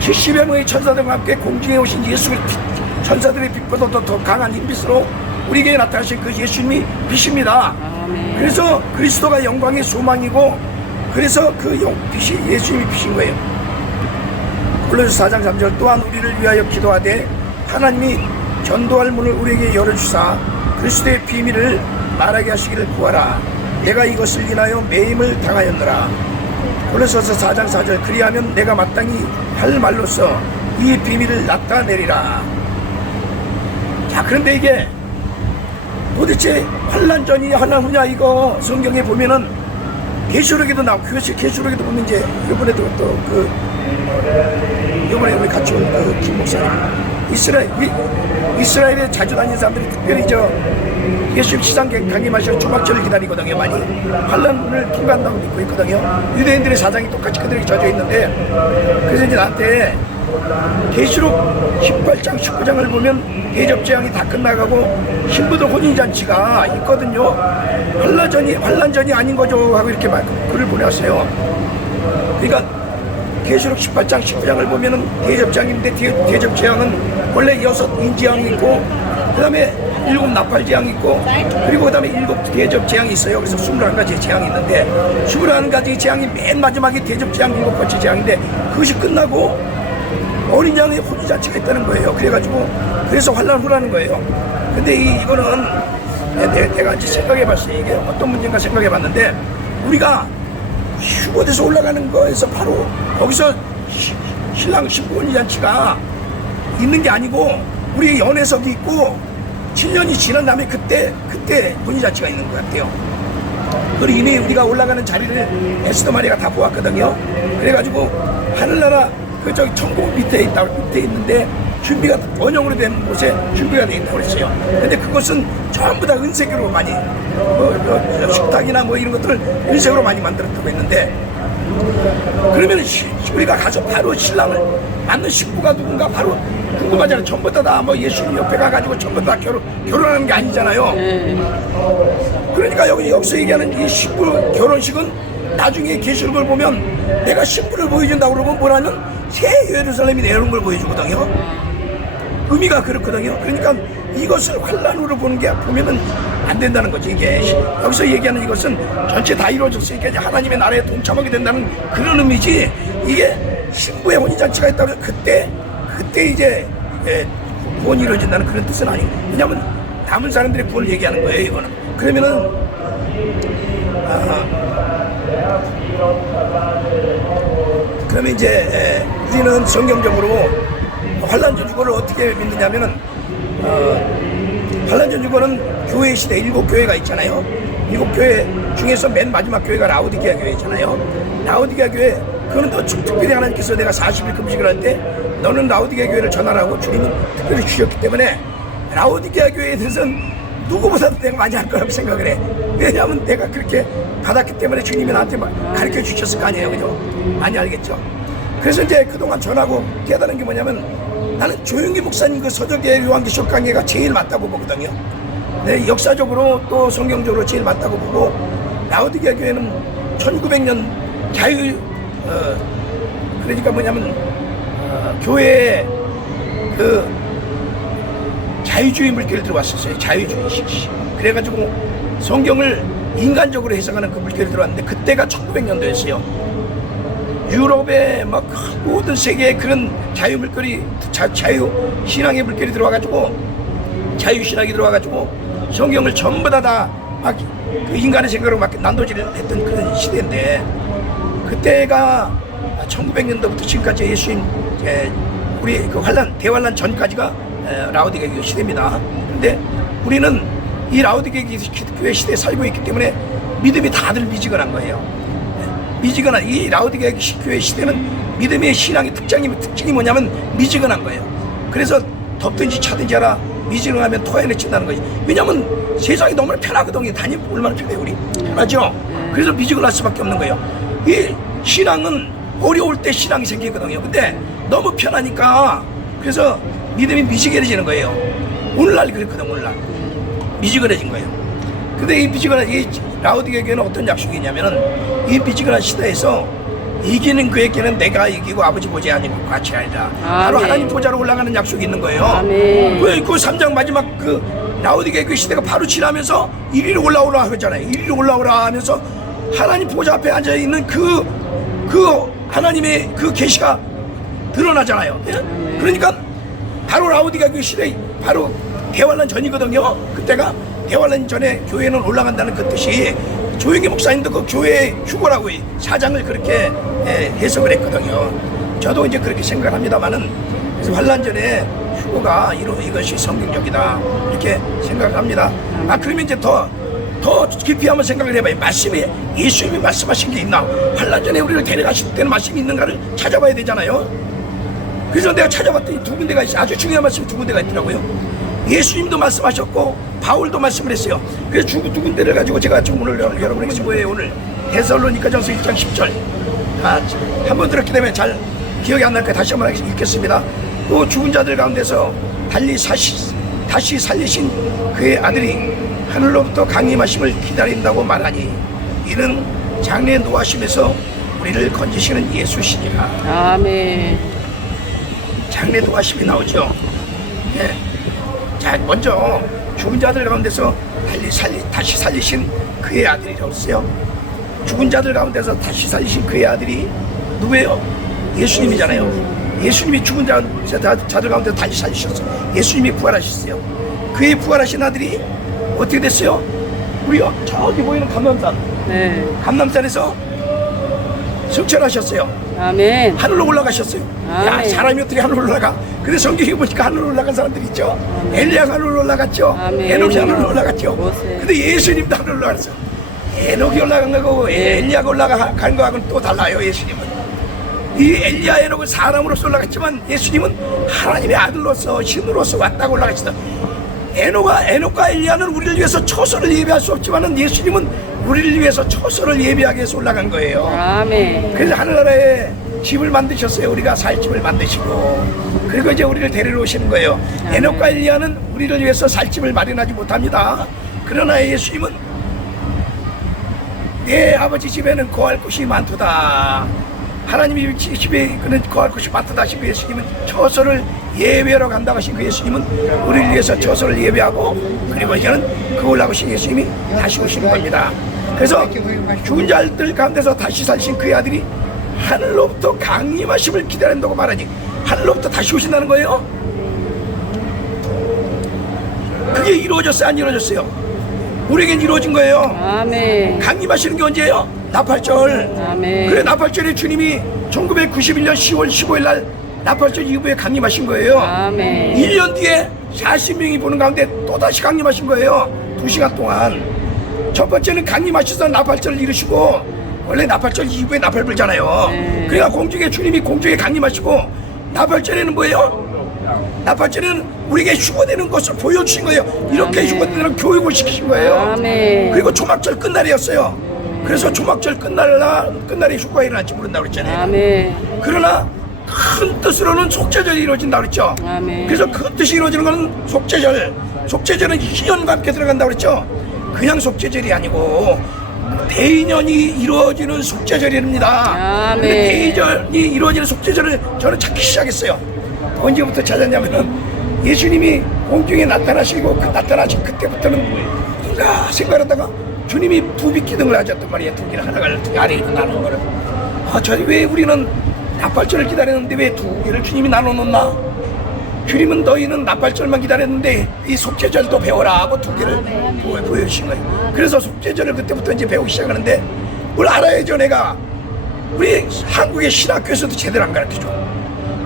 70여 명의 천사들과 함께 공중에 오신 예수의 빛, 천사들의 빛보다 더 강한 흰빛으로 우리에게 나타나신 그 예수님이 빛입니다. 아멘. 그래서 그리스도가 영광의 소망이고 그래서 그 빛이 예수님이 빛인 거예요. 골로새 4장 3절 또한 우리를 위하여 기도하되 하나님이 전도할 문을 우리에게 열어주사 그리스도의 비밀을 말하게 하시기를 구하라. 내가 이것을 인하여 매임을 당하였노라. 골로새서 4장 4절 그리하면 내가 마땅히 할 말로써 이 비밀을 나타내리라. 자, 그런데 이게 도대체 환난전이 하나 후냐 이거 성경에 보면은 계시록에도 나오고 계시록에도 보면 이제 이번에도 또 이번에 우리 같이 온 그 김 목사님 이스라엘에 자주 다니는 사람들이 특별히 저 예수님 시상 강림하시는 초막절을 기다리거든요. 많이 환난을 통과한다고 믿고 있거든요. 유대인들의 사상이 똑같이 그들에게 젖어 있는데 그래서 이제 나한테 계시록 18장 19장을 보면 대접재앙이 다 끝나가고 신부들 혼인잔치가 있거든요. 환난전이 아닌 거죠 하고 이렇게 글을 보내왔어요. 그러니까 계시록 18장 19장을 보면은 대접재앙인데 대접재앙은 원래 6인재앙이 있고 그 다음에 7 나팔재앙이 있고 그리고 그 다음에 7 대접재앙이 있어요. 그래서 21가지 재앙이 있는데 21가지 재앙이 맨 마지막에 대접재앙 7번째 재앙인데 그것이 끝나고 어린 양의 혼인잔치가 있다는 거예요. 그래서 환난 후라는 거예요. 근데 이거는 내가 이제 생각해봤어요. 이게 어떤 문제인가 생각해봤는데 우리가 휴거돼서 올라가는 거에서 바로 거기서 신랑 신부 혼인잔치가 있는 게 아니고 우리 연회석이 있고 7년이 지난 다음에 그때 혼인잔치가 있는 것 같아요. 그리고 이미 우리가 올라가는 자리를 에스더 마리아가 다 보았거든요. 그래가지고 하늘나라 저기 천국 밑에 있는데 준비가 원형으로 된 곳에 준비가 되어 있다고 그랬어요. 근데 그것은 전부 다 은색으로 많이 식탁이나 이런 것들을 은색으로 많이 만들었다고 했는데 그러면 우리가 가서 바로 신랑을 맞는 신부가 누군가 바로 궁금하잖아요. 전부 다 예수님 옆에 가가지고 전부 다 결혼하는 게 아니잖아요. 그러니까 여기서 얘기하는 이 신부 결혼식은 나중에 계시록을 보면 내가 신부를 보여준다고 그러면 뭐라는 새 예루살렘이 내려오는 걸 보여주거든요. 의미가 그렇거든요. 그러니까 이것을 환난으로 보면은 안 된다는 거지. 이게 여기서 얘기하는 이것은 전체 다 이루어졌으니까 하나님의 나라에 동참하게 된다는 그런 의미지. 이게 신부의 혼인잔치가 있다고 해서 그때 이제 구원이 이루어진다는 그런 뜻은 아니에요. 왜냐하면 남은 사람들의 구원을 얘기하는 거예요. 이거는. 그러면은 그러면 이제 우리는 성경적으로 환난전 휴거를 어떻게 믿느냐면은 환란전 유고는 교회 시대 7교회가 있잖아요. 7교회 중에서 맨 마지막 교회가 라오디게아 교회잖아요. 라오디게아 교회, 그거는 너 특별히 하나님께서 내가 40일 금식을 할 때 너는 라오디게아 교회를 전하라고 주님은 특별히 주셨기 때문에 라오디게아 교회에 대해서는 누구보다도 내가 많이 할 거라고 생각을 해. 왜냐하면 내가 그렇게 받았기 때문에 주님이 나한테 막 가르쳐 주셨을 거 아니에요. 그죠? 많이 알겠죠? 그래서 이제 그동안 전하고 깨달은 게 뭐냐면 나는 조용기 목사님 그 서적의 요한계시록 강해가 제일 맞다고 보거든요. 네, 역사적으로 또 성경적으로 제일 맞다고 보고 라오디게아 교회는 1900년 자유 그러니까 뭐냐면 교회에 그 자유주의 물결이 들어왔었어요. 자유주의식. 그래가지고 성경을 인간적으로 해석하는 그 물결이 들어왔는데 그때가 1900년도였어요. 유럽의 막 모든 세계에 그런 자유 물결이 자유 신앙의 물결이 들어와가지고 자유 신학이 들어와가지고 성경을 전부 다 막 그 인간의 생각으로 막 난도질을 했던 그런 시대인데 그때가 1900년도부터 지금까지 예수님 우리 그 대환란 전까지가 라오디게아 시대입니다. 근데 우리는 이 라오디게아 교회 시대에 살고 있기 때문에 믿음이 다들 미지근한 거예요. 미지근한 이 라오디게아 교회 시대는 믿음의 신앙의 특징이 뭐냐면 미지근한 거예요. 그래서 덥든지 차든지 하라 미지근하면 토해내친다는 거지. 왜냐면 세상이 너무 편하거든요. 다니면 얼마나 편해요. 우리 편하죠. 그래서 미지근할 수밖에 없는 거예요. 이 신앙은 어려울 때 신앙이 생기거든요. 근데 너무 편하니까 그래서 믿음이 미지근해지는 거예요. 오늘날 그랬거든. 오늘날 미지근해진 거예요. 근데 이 미지근한 이 라오디게아 교회는 어떤 약속이 있냐면은 이 미지근한 시대에서 이기는 그에게는 내가 이기고 아버지 보좌에 앉고 같이 하리라. 바로 하나님 보좌로 올라가는 약속이 있는 거예요. 그 3장 마지막 그 라오디게아 교회 시대가 바로 지나면서 이리로 올라오라 하잖아요. 이리로 올라오라 하면서 하나님 보좌 앞에 앉아 있는 그 하나님의 그 계시가 드러나잖아요. 예? 그러니까 바로 라오디게아 교회 시대 바로 대환란 전이거든요. 그때가 대환란 전에 교회는 올라간다는 그 뜻이 조용기 목사님도 그 교회의 휴거라고 사장을 그렇게 해석을 했거든요. 저도 이제 그렇게 생각을 합니다만은 그래서 환란 전에 휴거가 이것이 성경적이다 이렇게 생각을 합니다. 그러면 이제 더 깊이 한번 생각을 해봐요. 말씀이 예수님이 말씀하신 게 있나? 환란 전에 우리를 데려가실 때는 말씀이 있는가를 찾아봐야 되잖아요. 그래서 내가 찾아봤더니 2군데가 있어요. 아주 중요한 말씀이 2군데가 있더라고요. 예수님도 말씀하셨고 바울도 말씀을 했어요. 그래서 2군데를 가지고 제가 좀 오늘 여러분에게 뭐예요? 오늘 데살로니가전서 1장 10절 한번 들었기 때문에 잘 기억이 안 날까 다시 한번 읽겠습니다. 또 죽은 자들 가운데서 다시 살리신 그의 아들이 하늘로부터 강림하심을 기다린다고 말하니 이는 장래 노하심에서 우리를 건지시는 예수시니라. 아멘. 장래 노하심이 나오죠. 예. 자, 먼저 죽은 자들 가운데서 다시 살리신 그의 아들이라고 했어요. 죽은 자들 가운데서 다시 살리신 그의 아들이 누구예요? 예수님이잖아요. 예수님이 죽은 자들 가운데서 다시 살리셨어요. 예수님이 부활하셨어요. 그의 부활하신 아들이 어떻게 됐어요? 우리가 저기 보이는 감람산. 네. 감람산에서 승천하셨어요. 아멘. 하늘로 올라가셨어요. 아멘. 야, 사람이 어떻게 하늘로 올라가? 근데 성경에 보니까 하늘로 올라간 사람들이 있죠. 엘리야가 하늘로 올라갔죠. 아멘. 에녹이 하늘로 올라갔죠. 모세. 근데 예수님도 하늘로 올라갔어요. 에녹이 올라간 거고 엘리야가 올라간 거하고는 또 달라요. 예수님은 이 엘리야 에녹은 사람으로서 올라갔지만 예수님은 하나님의 아들로서 신으로서 왔다고 올라가시다. 에녹과 엘리야는 우리를 위해서 초소를 예비할 수 없지만은 예수님은 우리를 위해서 초소를 예비하기 위해서 올라간 거예요. 아멘. 그래서 하늘나라에 집을 만드셨어요. 우리가 살 집을 만드시고 그리고 이제 우리를 데리러 오시는 거예요. 에녹과 엘리야는 우리를 위해서 살 집을 마련하지 못합니다. 그러나 예수님은 내 아버지 집에는 거할 곳이 많도다. 하나님이 집에 그는 거할 곳이 많도다 하신 그 예수님은 처소를 예배하러 간다고 하신 그 예수님은 우리를 위해서 처소를 예배하고 그리고 이제는 그 올라오신 예수님이 다시 오시는 겁니다. 그래서 죽은 자들 가운데서 다시 사신 그의 아들이 하늘로부터 강림하심을 기다린다고 말하니 하늘로부터 다시 오신다는 거예요. 그게 이루어졌어요? 안 이루어졌어요? 우리에겐 이루어진 거예요. 아멘. 강림하시는 게 언제예요? 나팔절. 아멘. 그래 나팔절에 주님이 1991년 10월 15일 날 나팔절 이후에 강림하신 거예요. 아멘. 1년 뒤에 40명이 보는 가운데 또다시 강림하신 거예요. 2시간 동안. 첫 번째는 강림하셔서 나팔절을 이루시고, 원래 나팔절 이후에 나팔 불잖아요. 그러니까 공중에 주님이 공중에 강림하시고, 나팔절에는 뭐예요? 나팔절에는 우리에게 휴거되는 것을 보여주신 거예요. 이렇게 아멘. 휴거되는 교육을 시키신 거예요. 아멘. 그리고 초막절 끝날이었어요. 그래서 초막절 끝날에 휴거가 일어날지 모른다고 그랬잖아요. 아멘. 그러나 큰 뜻으로는 속죄절이 이루어진다고 그랬죠. 아멘. 그래서 그 뜻이 이루어지는 것은 속죄절은 희연과 함께 들어간다고 그랬죠. 그냥 속죄절이 아니고 대인연이 이루어지는 속죄절입니다. 아멘. 근데 대인연이 이루어지는 속죄절을 저는 찾기 시작했어요. 언제부터 찾았냐면은 예수님이 공중에 나타나시고 나타나신 그때부터는 뭔가 생각하다가 주님이 두비 기둥을 하셨단 말이에요. 두 개를 하나를 두 개 아래에 나누는 거를. 왜 우리는 나팔절을 기다렸는데 왜 두 개를 주님이 나눠놓나? 주님은 너희는 나팔절만 기다렸는데 이 속죄절도 배워라 하고 두 개를 보여주신 거예요. 그래서 속죄절을 그때부터 이제 배우기 시작하는데 뭘 알아야죠. 내가 우리 한국의 신학교에서도 제대로 안 가르쳐줘.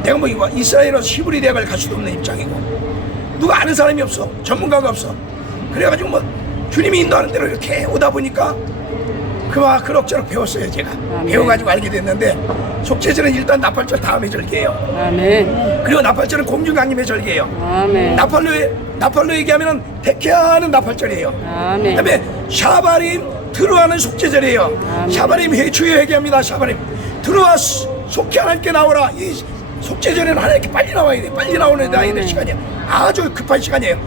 내가 뭐 이스라엘에서 히브리 대학을 갈 수도 없는 입장이고 누가 아는 사람이 없어. 전문가가 없어. 그래가지고 뭐 주님이 인도하는 대로 이렇게 오다 보니까 그럭저럭 배웠어요. 제가 배워가지고 알게 됐는데 속죄절은 일단 나팔절 다음에 절기예요. 아멘. 그리고 나팔절은 공중강림의 절기예요. 아멘. 나팔로 얘기하면은 백회하는 나팔절이에요. 아멘. 그다음에 샤바림 들어와는 속죄절이에요. 아멘. 샤바림 주여 회개합니다. 샤바림 들어와 속죄 하나님께 나오라. 이 속죄절에는 하나님께 빨리 나와야 돼. 빨리 나오는 나야 될 시간이야. 아주 급한 시간이에요.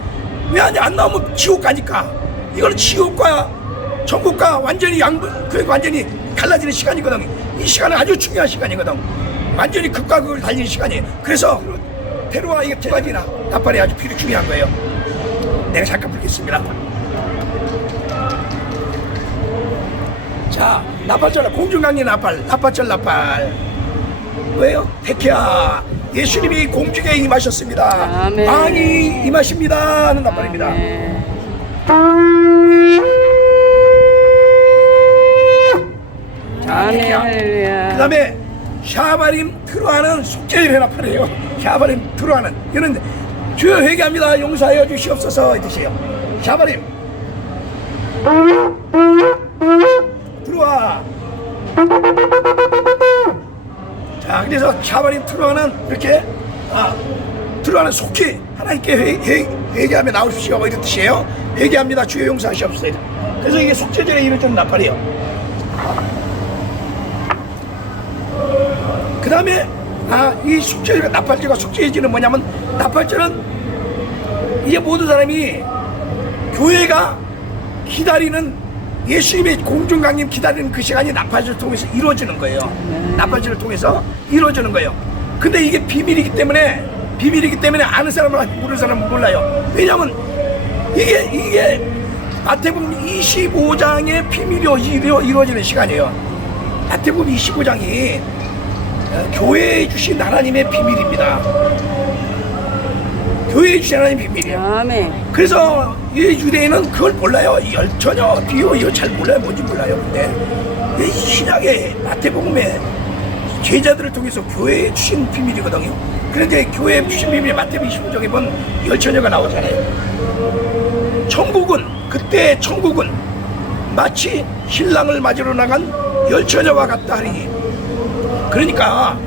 왜 안 나오면 지옥 가니까. 이거는 지옥과 천국과 완전히 완전히 갈라지는 시간이거든. 이 시간은 아주 중요한 시간이거든. 완전히 극과 극을 달리는 시간이에요. 그래서 테루와 이게 두 가지나 나팔이 아주 필요 중요한 거예요. 내가 잠깐 불겠습니다. 자, 나팔절 공중강림 나팔절 나팔. 왜요? 백희야, 예수님이 공중에 임하셨습니다. 아멘. 왕이 임하십니다 하는 나팔입니다. 아멘. 자, 아멘. 백희야. 할렐루야. 그 다음에 샤바림 들어가는 속죄절의 나팔이에요. 샤바림 들어가는 이런 주여 회개합니다. 용서하여 주시옵소서 이 뜻이에요. 샤바림 들어와. 자, 그래서 샤바림 들어가는 이렇게 들어가는 속죄 하나님께 회개하며 나오십시오 이런 뜻이에요. 회개합니다. 주여 용서하시옵소서. 그래서 이게 속죄절에 이루어지는 나팔이에요. 그 다음에 이 속죄절과 나팔절과 속죄절은 뭐냐면 나팔절은 이제 모든 사람이 교회가 기다리는 예수님의 공중강림 기다리는 그 시간이 나팔절을 통해서 이루어지는 거예요. 나팔절을 통해서 이루어지는 거예요. 근데 이게 비밀이기 때문에 아는 사람은 모르는 사람은 몰라요. 왜냐하면 이게 마태복음 25장의 비밀이 이루어지는 시간이에요. 마태복음 25장이 교회에 주신 하나님의 비밀입니다. 교회에 주신 하나님의 비밀이에요. 아멘. 그래서 이 유대인은 그걸 몰라요. 전혀 이거 잘 몰라요. 뭔지 몰라요. 근데 이 신약의 마태복음의 제자들을 통해서 교회에 주신 비밀이거든요. 그런데 교회에 주신 비밀이 마태복음 25장에 보면 열처녀가 나오잖아요. 그때 천국은 마치 신랑을 맞으러 나간 열처녀와 같다 하리니, 그러니까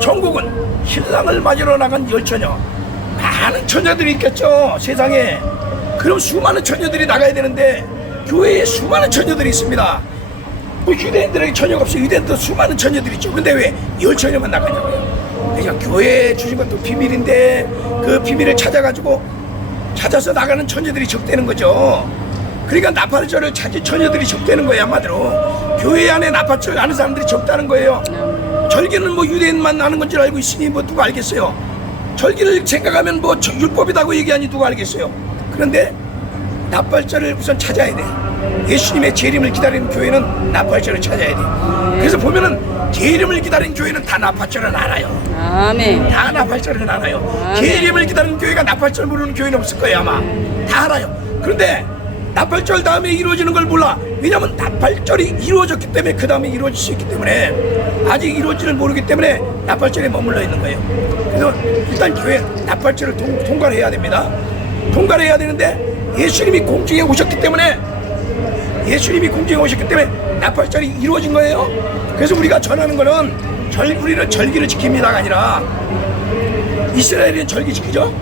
천국은 신랑을 맞으러 나간 열처녀, 많은 처녀들이 있겠죠 세상에. 그럼 수많은 처녀들이 나가야 되는데 교회에 수많은 처녀들이 있습니다. 뭐 유대인들에게 처녀가 없어요. 유대인도 수많은 처녀들이 있죠. 근데 왜 열처녀만 나가냐고요. 그러니까 교회에 주신 것도 비밀인데 그 비밀을 찾아서 나가는 처녀들이 적대는 거죠. 그러니까 나팔절을 찾은 처녀들이 적대는 거예요. 한마디로 교회 안에 나팔절 아는 사람들이 적다는 거예요. 절기는 뭐 유대인만 아는 건 줄 알고 있으니 뭐 누가 알겠어요. 절기를 생각하면 뭐 율법이라고 얘기하니 누가 알겠어요. 그런데 나팔절을 우선 찾아야 돼. 예수님의 재림을 기다리는 교회는 나팔절을 찾아야 돼. 그래서 보면은 재림을 기다리는 교회는 다 나팔절을 알아요. 아멘. 다 나팔절을 알아요. 아멘. 재림을 기다리는 교회가 나팔절 모르는 교회는 없을 거예요 아마. 다 알아요. 그런데 나팔절 다음에 이루어지는 걸 몰라. 왜냐면 나팔절이 이루어졌기 때문에 그 다음에 이루어질 수 있기 때문에 아직 이루어지를 모르기 때문에 나팔절에 머물러 있는 거예요. 그래서 일단 교회 나팔절을 통과를 해야 됩니다. 통과해야 되는데 예수님이 공중에 오셨기 때문에 나팔절이 이루어진 거예요. 그래서 우리가 전하는 거는 우리는 절기를 지킵니다가 아니라 이스라엘은 절기 지키죠.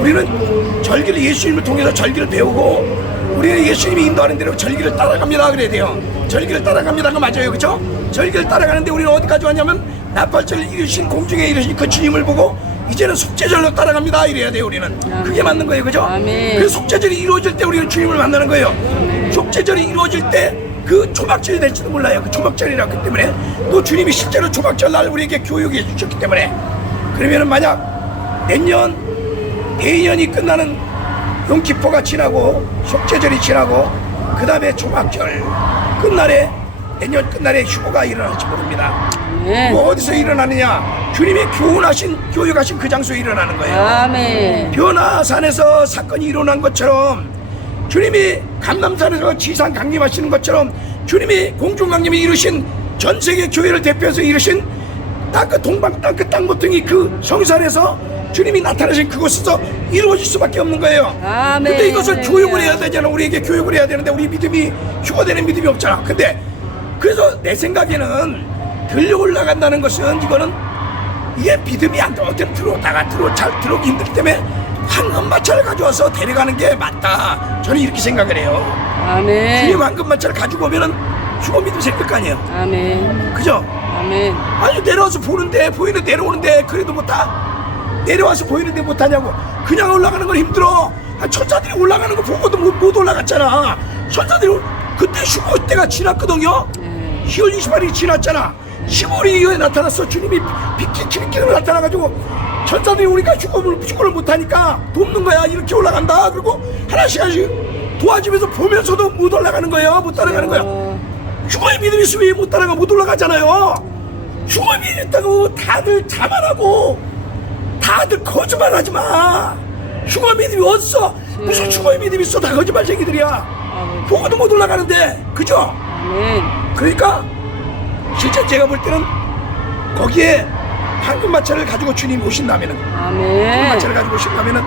우리는 절기를 예수님을 통해서 절기를 배우고 우리는 예수님이 인도하는 대로 절기를 따라갑니다 그래야 돼요. 절기를 따라갑니다가 맞아요. 그렇죠? 절기를 따라가는데 우리는 어디까지 왔냐면 나팔절을 이루신 공중에 이루신 그 주님을 보고 이제는 속죄절로 따라갑니다 이래야 돼요. 우리는 그게 맞는 거예요. 그죠? 그래서 속죄절이 이루어질 때 우리는 주님을 만나는 거예요. 속죄절이 이루어질 때 그 초막절이 될지도 몰라요. 그 초막절이라기 때문에 또 주님이 실제로 초막절날 우리에게 교육해 주셨기 때문에 그러면은 만약 내년 대년이 끝나는 용키포가 지나고 속죄절이 지나고 그 다음에 초막절 끝날에 내년 끝날에 휴거가 일어날지 모릅니다. 뭐 어디서 일어나느냐? 주님이 교육하신 그 장소에 일어나는 거예요. 아멘. 변화산에서 사건이 일어난 것처럼 주님이 감람산에서 지상 강림하시는 것처럼 주님이 공중 강림이 이루신 전 세계 교회를 대표해서 이루신 땅끝 동방 땅끝 땅모퉁이 그 성산에서 주님이 나타나신 그곳에서 이루어질 수밖에 없는 거예요. 아멘. 근데 이것을 교육을 해야 되잖아. 우리에게 교육을 해야 되는데 우리 믿음이 휴거되는 믿음이 없잖아. 근데 그래서 내 생각에는 들려 올라간다는 것은 이거는 이게 믿음이 안 돼. 어떤 들어오다가 잘 들어오기 힘들기 때문에 황금마차를 가져와서 데려가는 게 맞다. 저는 이렇게 생각을 해요. 아멘. 주님 황금마차를 가지고 오면은 휴거 믿음 생길 거 아니에요. 아멘. 그죠? 아멘. 아니 내려와서 보이는데 내려오는데 그래도 못하? 내려와서 보이는데 못하냐고. 그냥 올라가는 건 힘들어. 천사들이 올라가는 거 보고도 못 올라갔잖아. 천사들이 그때 휴거 때가 지났거든요. 10월 28일이 지났잖아. 15일 이후에 나타났어. 주님이 비키키로 나타나가지고 천사들이 우리가 휴거를 못하니까 돕는 거야. 이렇게 올라간다. 그리고 하나씩 도와주면서 보면서도 못 올라가는 거예요. 못 따라가는 거야. 휴거의 믿음이 있으면 왜 못 따라가? 못 올라가잖아요. 휴거의 믿음이 있다고 다들 자만하고 다들 거짓말하지 마. 휴거의 믿음이 어딨어? 무슨 휴거의 믿음이 있어? 다 거짓말쟁이들이야. 보고도 못 올라가는데. 그죠? 아멘. 그러니까 실제 제가 볼 때는 거기에 황금마차를 가지고 주님 오신다면은 황금마차를 가지고 오신다면은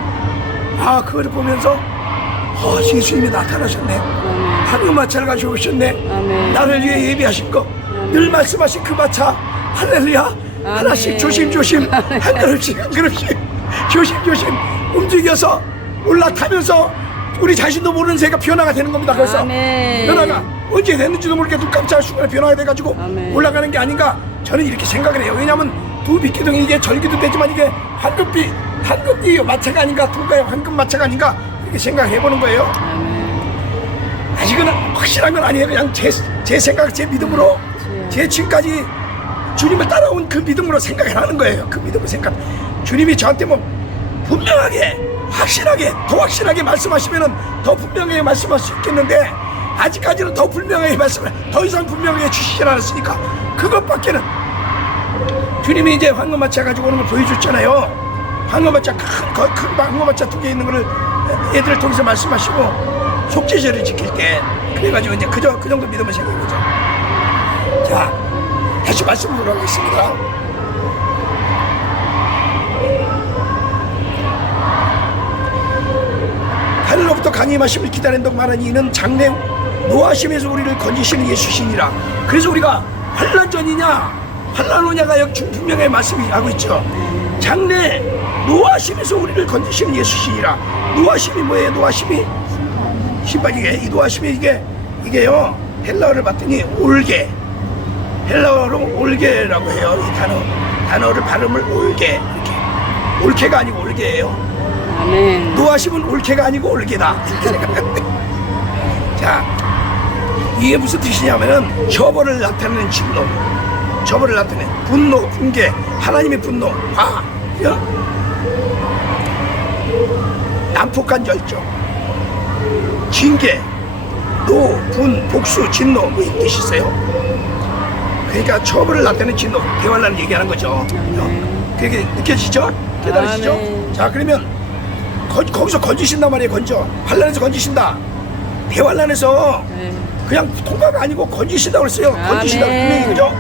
그거를 보면서 예수님이 나타나셨네. 황금마차를 가지고 오셨네. 나를 위해 예비하신 거 늘 말씀하신 그 마차 할렐루야. 하나씩 조심조심 한 걸음씩 조심조심 움직여서 올라타면서 우리 자신도 모르는 새가 변화가 되는 겁니다. 그래서 변화가 언제 됐는지도 모르게 눈 깜짝할 순간에 변화가 돼가지고 올라가는 게 아닌가 저는 이렇게 생각을 해요. 왜냐하면 두 빛기둥이 이게 절기도 되지만 이게 황금빛 마차가 아닌가, 두가의 황금 마차가 아닌가 이렇게 생각해보는 거예요. 아직은 확실한 건 아니에요. 그냥 제 생각, 제 믿음으로 제 지금까지 주님을 따라온 그 믿음으로 생각을 하는 거예요. 그 믿음으로 생각. 주님이 저한테 뭐 분명하게 확실하게 더 확실하게 말씀하시면은 더 분명하게 말씀할 수 있겠는데 아직까지는 더 분명하게 더 이상 분명하게 주시질 않았으니까 그것밖에는 주님이 이제 황금마차 가지고 오는 걸 보여줬잖아요. 황금마차 큰 황금마차 2개 있는 거를 애들을 통해서 말씀하시고 속죄절을 지킬 때 그래가지고 이제 그 정도 믿으면 생긴 거죠. 자, 다시 말씀으로 돌아가겠습니다. 하늘로부터 강림하심을 기다린다고 말하니 이는 장래 노하심에서 우리를 건지시는 예수시니라. 그래서 우리가 환난 전이냐 환난 오냐가 여기 분명히 말씀이 하고 있죠. 장래 노하심에서 우리를 건지시는 예수시니라. 노하심이 뭐예요? 노하심이 이 노하심이 이게요 헬라어를 봤더니 올게, 헬라어로 올게라고 해요. 이 단어를 발음을 올게, 이렇게 올케가 아니고 올게예요. 아멘. 노하심은 올케가 아니고 올게다. 자, 이게 무슨 뜻이냐면은 처벌을 나타내는 진노, 처벌을 나타내는 분노, 분개, 하나님의 분노, 화, 난폭한 절정, 징계, 노, 분, 복수, 진노 뭐 이런 뜻이 있어요. 그러니까 처벌을 나타내는 진노, 대환란을 얘기하는 거죠. 그게 느껴지죠? 깨달으시죠? 자, 그러면 거기서 건지신단 말이에요. 환란에서 건지신다. 대환란에서 그냥 통과가 아니고 건지신다고 그랬어요. 건지신다고 분명히, 그죠?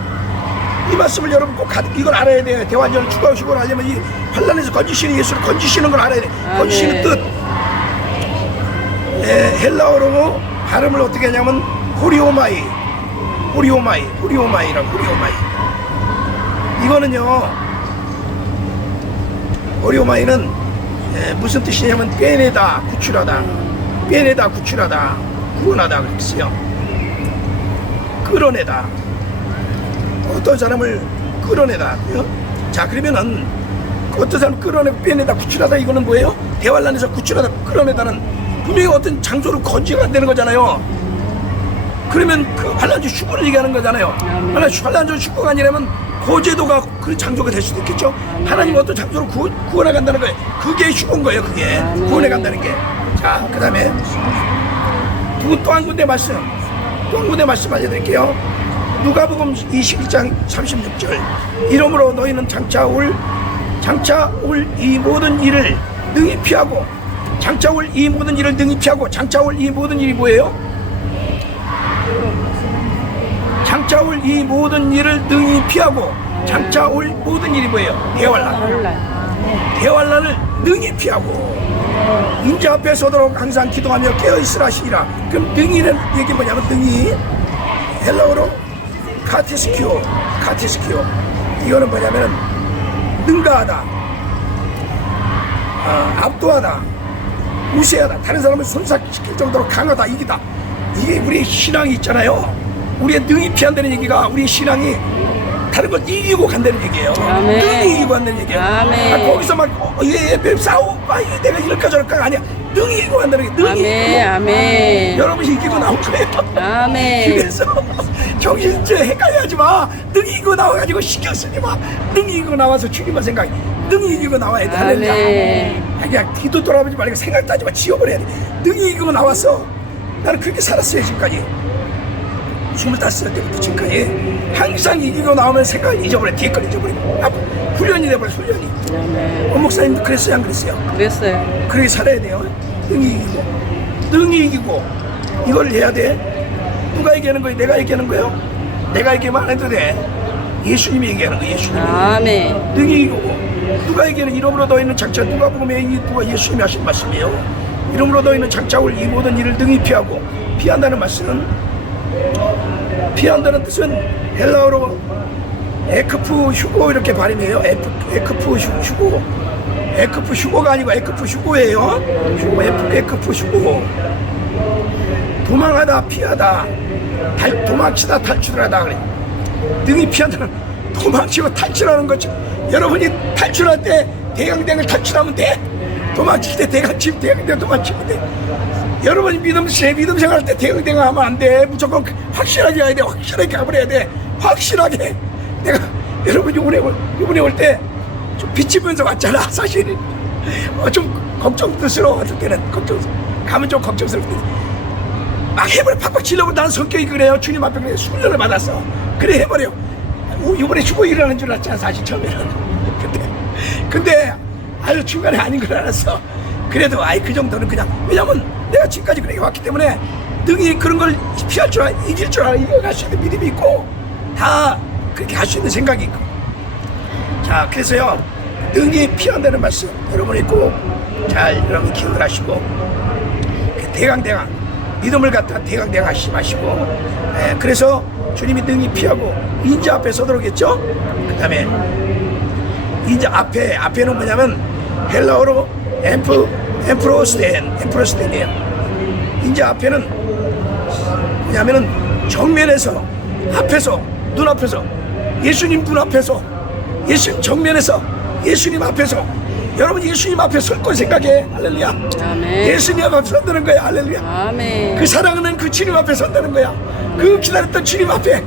이 말씀을 여러분 꼭 이걸 알아야 돼요. 대환전을 추가하시고 하려면 이 환란에서 건지시는 예수를 건지시는 걸 알아야 돼. 건지시는 뜻. 헬라어로 발음을 어떻게 하냐면 호리오마이. 이거는요, 호리오마이는 무슨 뜻이냐면 빼내다, 구출하다, 구원하다 그렇게 써요. 끌어내다, 어떤 사람을 끌어내다. 자, 그러면은 어떤 사람 끌어내고 빼내다, 구출하다, 이거는 뭐예요? 대환란에서 구출하다, 끌어내다는 분명히 어떤 장소로 건지가 안 되는 거잖아요. 그러면 그 환란주 휴거를 얘기하는 거잖아요. 환란주 휴거가 아니라면 거제도가 그 장소가 될 수도 있겠죠. 하나님 어떤 장소로 구원해 간다는 거예요. 그게 휴거인 거예요. 그게 구원해 간다는 게. 자, 그 다음에 또 한 군데 말씀 알려드릴게요. 누가복음 21장 36절. 이러므로 너희는 장차 올 이 모든 일을 능히 피하고, 장차 올 이 모든 일을 뭐예요? 장차 올 이 모든 일을 능히 피하고, 장차 올 모든 일이 뭐예요? 대환란을 능히 피하고 인자 앞에 서도록 항상 기도하며 깨어있으라 하시니라. 그럼 능히는 얘기 뭐냐면, 능히 헬라어로 카티스키오. 이거는 뭐냐면은 능가하다, 압도하다, 우세하다, 다른 사람을 손삭시킬 정도로 강하다, 이기다. 이게 우리의 신앙이 있잖아요. 우리의 능히 피한다는 얘기가 우리의 신앙이 다른 걸 이기고 간다는 얘기예요. 능히 이기고 간다는 얘기예요. 거기서 막 싸우고 내가 이럴까 저럴까 아니야. 능히 이기고 간다는 게 능히 이기고. 여러분이 이기고 나온 거예요. 그래서 정신 헷갈려하지 마. 능히 이기고 나와가지고 신경 쓰지 마. 능히 이기고 나와서 주님만 생각해. 능히 이기고 나와야 돼. 할렐루야. 그냥 뒤도 돌아보지 말고 생각도 하지 마. 지워버려야 돼. 능히 이기고 나왔어. 나는 그렇게 살았어요. 지금까지 25살 때부터 지금까지 항상 이기고 나오면 생각을 잊어버려. 뒤에 걸 잊어버리고 훈련이 돼버려. 훈련이. 목사님도 그랬어요? 안 그랬어요? 그랬어요. 그렇게 살아야 돼요. 능히 이기고 이걸 해야 돼. 누가 얘기하는 거예요? 내가 얘기하는 거예요? 내가 얘기하면 안 해도 돼. 예수님이 얘기하는 거예요. 예수님이. 능히 이기고. 누가 얘기하는 이름으로 너희는 장차, 누가 보면 누가 예수님이 하신 말씀이에요. 이름으로 너희는 장차 올 이 모든 일을 능히 피하고. 피한다는 말씀은, 피한다는 뜻은 헬라어로 에크프 휴고 이렇게 발음해요. 에크프 휴고가 아니고 에크프 휴고예요. 에크프 휴고. 도망하다, 피하다, 도망치다, 탈출하다 그래. 능히 피한다는 도망치고 탈출하는 거죠. 여러분이 탈출할 때 대강댕을 탈출하면 돼. 도망칠 때 대강댕 도망치면 돼. 여러분이 믿음 생활할 때 대강댕 하면 안 돼. 무조건 확실하게 가야 돼. 확실하게 가버려야 돼. 확실하게. 내가 여러분 이번에 올 때 좀 비치면서 왔잖아. 사실 좀 걱정스러워. 어떨 때는 가면 좀 걱정스럽대. 막 해버려. 팍팍 치려고. 나는 성격이 그래요. 주님 앞에 그래. 훈련을 받았어. 그래 해버려. 이번에 죽어 일어나는 줄 알았잖아. 사실 처음에는. 근데 아유 중간에 아닌 걸 알았어. 그래도 그 정도는 그냥, 왜냐면 내가 지금까지 그렇게 왔기 때문에 능히 그런 걸 피할 줄 알아, 이길 줄 알아, 이겨갈 수 있는 믿음이 있고 다 그렇게 할 수 있는 생각이 있고. 자, 그래서요 능히 피한다는 말씀 여러분이 꼭 잘 여러분 기억을 하시고, 대강대강 믿음을 갖다 대강대강 하시지 마시고, 그래서 주님이 능히 피하고 인자 앞에 서도록 했죠. 그 다음에 인자 앞에는 뭐냐면 헬라어로 엠프로스텐이에요. 인자 앞에는 뭐냐면은 정면에서, 앞에서, 눈앞에서, 예수님 눈앞에서, 예수님 정면에서, 예수님 앞에서. 여러분 예수님 앞에 설 걸 생각해. 할렐루야. 아멘. 예수님 앞에 선다는 거야. 할렐루야. 아멘. 그 사랑하는 그 주님 앞에 선다는 거야. 그 기다렸던 주님 앞에,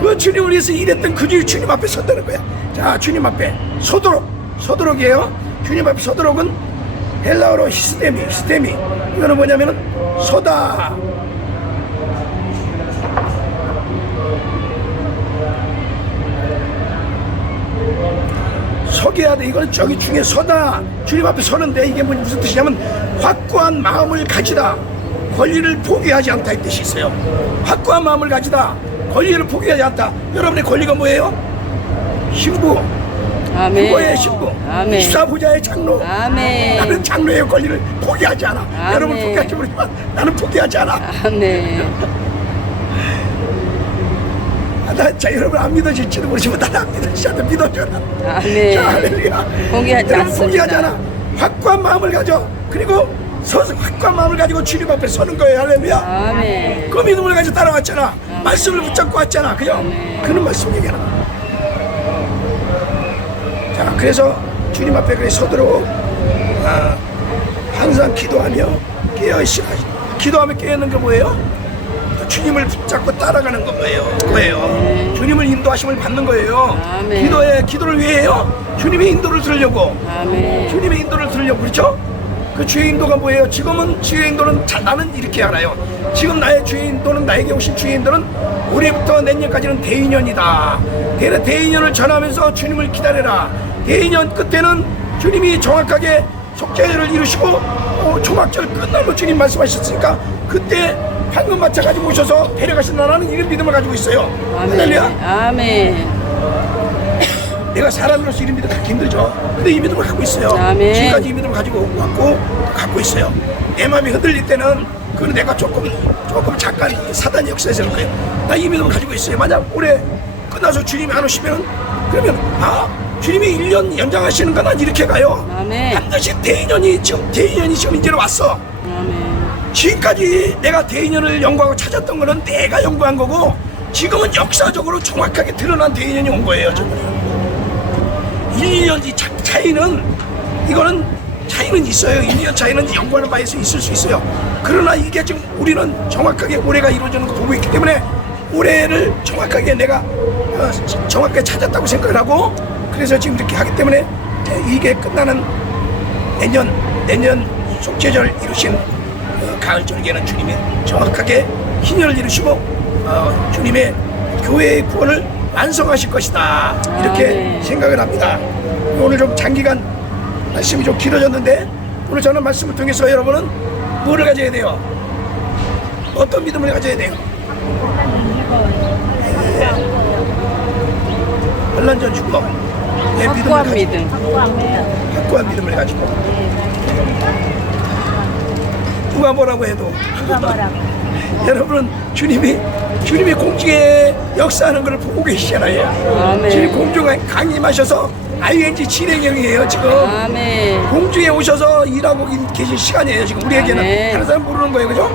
그 주님을 위해서 일했던 그 주님 앞에 선다는 거야. 자, 주님 앞에 서도록이에요. 주님 앞에 서도록은 헬라어로 히스테미. 이거는 뭐냐면은 서다. 서게 해야 돼. 이거는 저기 중에 서다. 주님 앞에 서는데 이게 무슨 뜻이냐면 확고한 마음을 가지다, 권리를 포기하지 않다 이 뜻이 있어요. 확고한 마음을 가지다, 권리를 포기하지 않다. 여러분의 권리가 뭐예요? 신부, 아멘. 부거의 신부, 아멘. 14부자의 장로. 아멘. 나는 장로의 권리를 포기하지 않아. 아멘. 여러분 포기할지 모르지만 나는 포기하지 않아. 아멘. 자, 여러분 안 믿어질지도 모르지만 나는 안 믿어지지 믿어줘라. 아멘. 자, 할렐루야. 포기하지 여러분 않습니다. 포기하지 않아. 확고한 마음을 가져. 그리고 확고한 마음을 가지고 주님 앞에 서는 거예요. 할렐루야. 아멘. 그 믿음을 가지고 따라왔잖아. 말씀을 붙잡고 왔잖아. 그죠? 그런 말씀 얘기하는 거야. 자, 그래서 주님 앞에 그래 서도록 항상 기도하며 깨어있으라. 기도하며 깨어있는 게 뭐예요? 주님을 붙잡고 따라가는 거예요. 주님을 인도하심을 받는 거예요. 아멘. 기도를 왜 해요? 주님의 인도를 들으려고. 아멘. 주님의 인도를 들으려고. 그렇죠? 그 주의 인도가 뭐예요? 지금은 주의 인도는 나는 이렇게 알아요. 지금 나의 주의 인도는, 나에게 오신 주의 인도는 올해부터 내년까지는 대인연이다. 대인연을 전하면서 주님을 기다려라. 대인연 끝에는 주님이 정확하게 속죄를 이루시고 초막절 끝나고 주님 말씀하셨으니까 그때 황금마차 가지고 오셔서 데려가신다는 이런 믿음을 가지고 있어요. 아멘. 할렐루야. 아멘. 내가 사람으로서 이런 믿음 갖기 힘들죠. 근데 이 믿음을 갖고 있어요. 아멘. 지금까지 이 믿음을 가지고 갖고 있어요. 내 마음이 흔들릴 때는 그건 내가 조금 잠깐 사단의 역사에서 그런 거예요. 나 이 믿음을 가지고 있어요. 만약 올해 끝나서 주님이 안 오시면 그러면 주님이 1년 연장하시는 건 난 이렇게 가요. 아멘. 반드시 대인연이 지금 이제는 왔어. 아멘. 지금까지 내가 대인연을 연구하고 찾았던 거는 내가 연구한 거고 지금은 역사적으로 정확하게 드러난 대인연이 온 거예요. 1년 차이는 차이는 있어요. 1년 차이는 연구하는 바에서 있을 수 있어요. 그러나 이게 지금 우리는 정확하게 올해가 이루어지는 거 보고 있기 때문에 올해를 정확하게 내가 정확하게 찾았다고 생각을 하고 그래서 지금 이렇게 하기 때문에 이게 끝나는 내년 속죄절 이루신 가을 절기에는 주님이 정확하게 희년을 이루시고 주님의 교회의 구원을 완성하실 것이다. 이렇게 생각을 합니다. 오늘 좀 장기간 말씀이 좀 길어졌는데 오늘 저는 말씀을 통해서 여러분은 뭐를 가져야 돼요? 어떤 믿음을 가져야 돼요? 환난전 죽어. 내 확고한 믿음. 확고한 믿음을 가지고 누가 뭐라고 해도 여러분은 주님이 공중에 역사하는 것을 보고 계시잖아요. 아멘. 주님 공중에 강림하셔서 ING 진행형이에요 지금. 아멘. 공중에 오셔서 일하고 계신 시간이에요 지금 우리에게는. 아멘. 다른 사람 모르는 거예요, 그죠?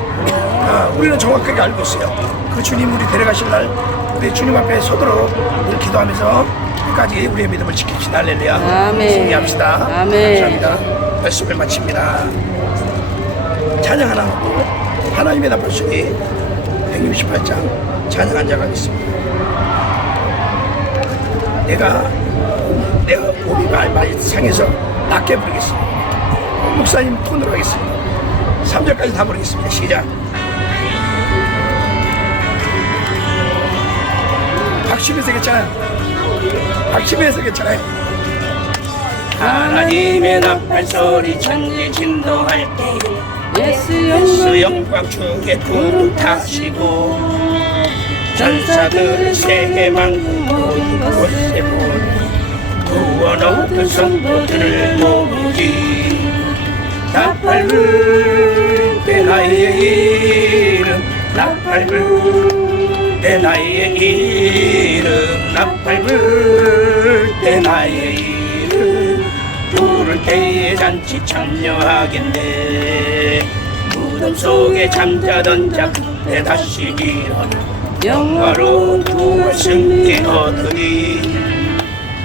우리는 정확하게 알고 있어요. 그 주님 우리 데려가실 날 우리 주님 앞에 서도록 늘 기도하면서 끝까지 우리의 믿음을 지킵시다. 할렐루야. 아멘. 승리합시다. 아멘. 감사합니다. 말씀을 마칩니다. 찬양 하나 하고 하나님의 나팔소리 168장 찬양 한 장 하겠습니다. 내가 몸이 많이 상해서 낮게 부르겠습니다. 목사님 톤으로 하겠습니다. 3절까지 다 부르겠습니다. 시작. 박심에서 괜찮아요. 박심에서 괜찮아요. 하나님의 나팔소리 천지 진동할 때 예수 영광 중에 구름 타시고 전사들 세계만국 모든 곳에 보니 구원 얻은 성도들을 모으지. 나팔 불 때 나의 이름 나팔 불 때 나의 이름 나팔 불 때 나의 이름 부를 때에 잔치 참여하겠네. 무덤 속에 잠자던 자 그때 다시 일어나 영화로운 부활 승리 얻으리.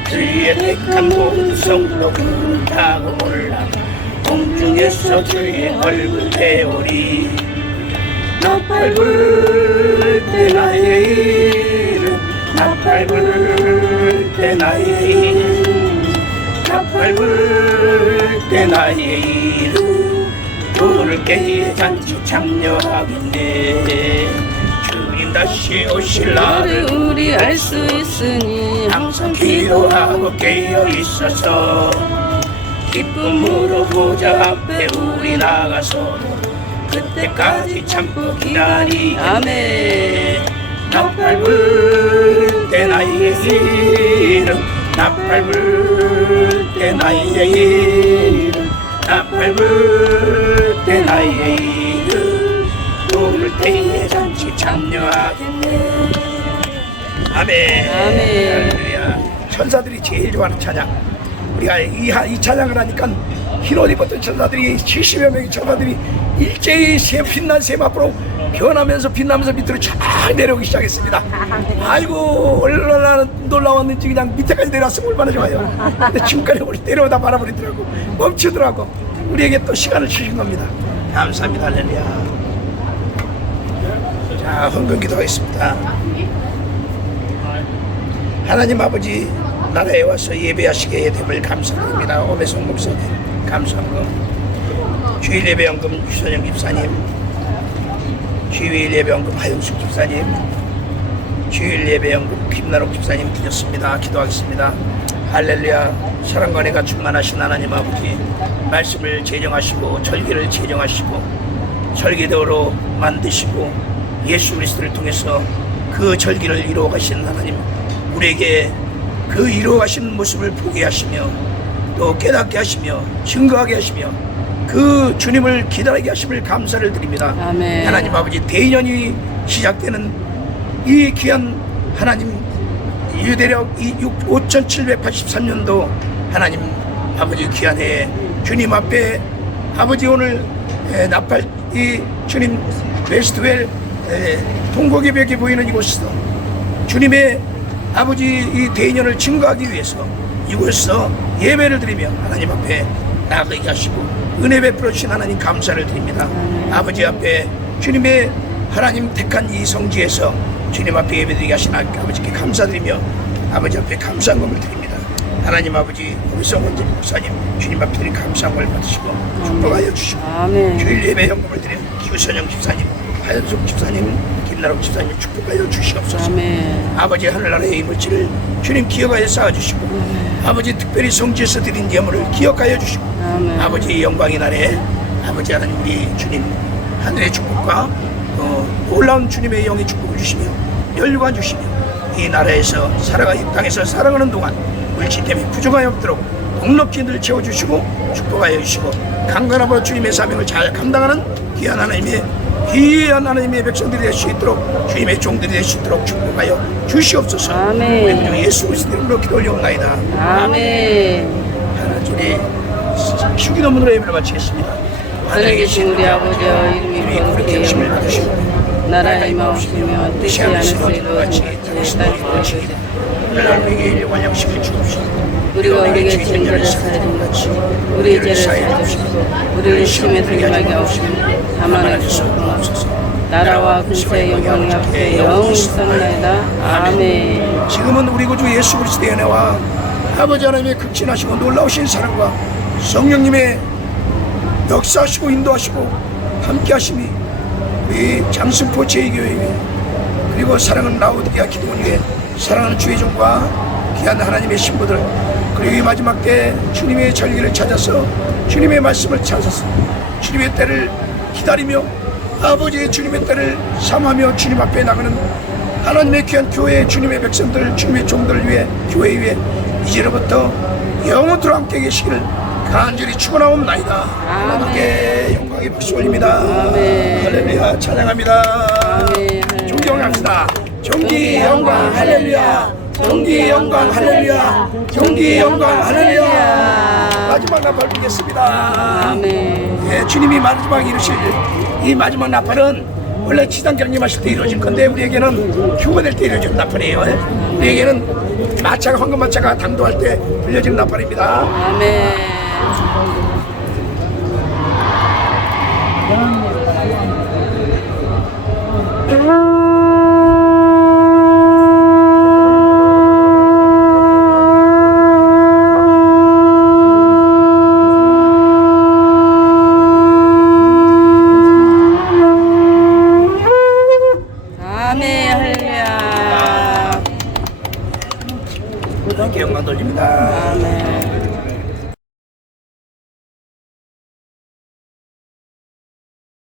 주의 택한 모든 성도 구름 타고 올라가 공중에서 주의 얼굴 배우리. 나팔 불 때 나의 이름 나팔 불 때 나의 이름 나팔 불 때 나의 이름 부를 때에 잔치 참여하겠네. 주님 다시 오실 날을 우리 알 수 있으니 항상 기도하고 깨어 있어서 기쁨으로 보좌 앞에 우리 나가서 그때까지 참고 기다리겠네. 아멘. 나팔 불 때 나의 이름 나팔 불 때 나의 이름 나팔 불 때 나의 이름 부를 때에 잔치 참여하겠네. 아멘. 할렐루야. 천사들이 제일 좋아하는 찬양. 우리가 이 찬양을 하니까 흰옷 입었던 천사들이 70여 명의 천사들이 일제히 빛난 세마포로 변하면서 빛나면서 밑으로 쫙 내려오기 시작했습니다. 아이고 얼마나 놀라웠는지 그냥 밑에까지 내려왔으면 얼마나 좋아요. 근데 지금까지 우리 내려오다 말아버리더라고. 멈추더라고. 우리에게 또 시간을 주신 겁니다. 감사합니다. 할렐루야. 자, 헌금 기도하겠습니다. 하나님 아버지 나라에 와서 예배하시게 됨을 감사드립니다. 오배송 목사님 감사합니다. 주일 예배연금 유선영 집사님, 주일 예배연금 하영숙 집사님, 주일 예배연금 김나록 집사님 드렸습니다. 기도하겠습니다. 할렐루야. 사랑과 은혜가 충만하신 하나님 아버지 말씀을 제정하시고 절기를 제정하시고 절기대로 만드시고 예수 그리스도를 통해서 그 절기를 이루어 가신 하나님, 우리에게 그 이루어 가신 모습을 보게 하시며 또 깨닫게 하시며 증거하게 하시며 그 주님을 기다리게 하심을 감사를 드립니다. 아멘. 하나님 아버지 대인연이 시작되는 이 귀한 하나님 유대력 5783년도 하나님 아버지 귀한 해에 주님 앞에 아버지 오늘 나팔 이 주님 웨스트웰 동고개벽이 보이는 이곳에서 주님의 아버지 이 대인연을 증거하기 위해서 이곳에서 예배를 드리며 하나님 앞에 나아가게 하시고 은혜 베풀어 주신 하나님 감사를 드립니다. 아버지 앞에 주님의 하나님 택한 이 성지에서 주님 앞에 예배드리게 하신 아버지께 감사드리며 아버지 앞에 감사함을 드립니다. 하나님 아버지 우리 성원진 목사님 주님 앞에 드린 감사함을 받으시고 축복하여 주시고 아멘. 주일 예배 헌금을 드린 기우선영 집사님, 하연숙 집사님, 김나록 집사님 축복하여 주시옵소서. 아멘. 아버지 하늘나라의 이물질을 주님 기억하여 쌓아주시고 아버지 특별히 성지에서 드린 예물을 기억하여 주시고 아멘. 아버지 영광의 날에 아버지 하나님 우리 주님 하늘의 축복과 놀라운 주님의 영의 축복을 주시며 멸류관 주시며 이 나라에서 이 땅에서 살아가는 동안 물질 때문에 부족함이 없도록 넉넉히 늘 채워주시고 축복하여 주시고 강건함으로 주님의 사명을 잘 감당하는 귀한 하나님의 백성들이 될 수 있도록 주님의 종들이 될 수 있도록 축복하여 주시옵소서. 아멘. 우리 주 예수 그리스도 이름으로 기도 올려옵나이다. 아멘. 하나님 주기 넘으로 예배를 마치겠습니다. 하늘에 계신 우리 아버지여 이름이 거룩히 여김을 받으시고 나라의 임하옵시며 뜻이 하늘에서 이루어지듯이 땅에서 오늘날 우리에게 일용할 양식을 주옵시고 우리가 우리에게 지은 죄를 사하는 같이 우리의 죄를 사하여 주시고 우리를 시험에 들게 하게 하옵시며 다만 하옵소서. 나라와 근세의 영광이 앞에 영원히 있사옵나이다. 아멘. 지금은 우리 구주 예수 그리스도의 은혜와 아버지 하나님의 극진하시고 놀라우신 사랑과 성령님의 역사하시고 인도하시고 함께하심이 우리 장승포 제2교회 그리고 사랑하는 라우디게아 기도원교회 사랑하는 주의 종과 귀한 하나님의 신부들 그리고 이 마지막 때 주님의 절기를 찾아서 주님의 말씀을 찾아서 주님의 때를 기다리며 아버지의 주님의 때를 삼하며 주님 앞에 나가는 하나님의 귀한 교회 주님의 백성들 주님의 종들을 위해 교회 위해 이제로부터 영원토록 함께 계시기를 간절히 축원하옵나이다. 하나님께 영광의 박수 올립니다. 아멘. 할렐루야 찬양합니다. 아멘. 존경합시다. 존귀 영광 할렐루야. 존귀 영광 할렐루야. 존귀 영광 할렐루야. 마지막 나팔 부르겠습니다. 아멘. 예, 주님이 마지막 이루실 이 마지막 나팔은 원래 지상 경림하실 때 이루어질 건데 우리에게는 휴거될 때 이루어지는 나팔이에요. 우리에게는 마차가 황금 마차가 당도할 때 불려지는 나팔입니다. 아멘. 아멘. 할렐루야. 영광 돌립니다. 아멘.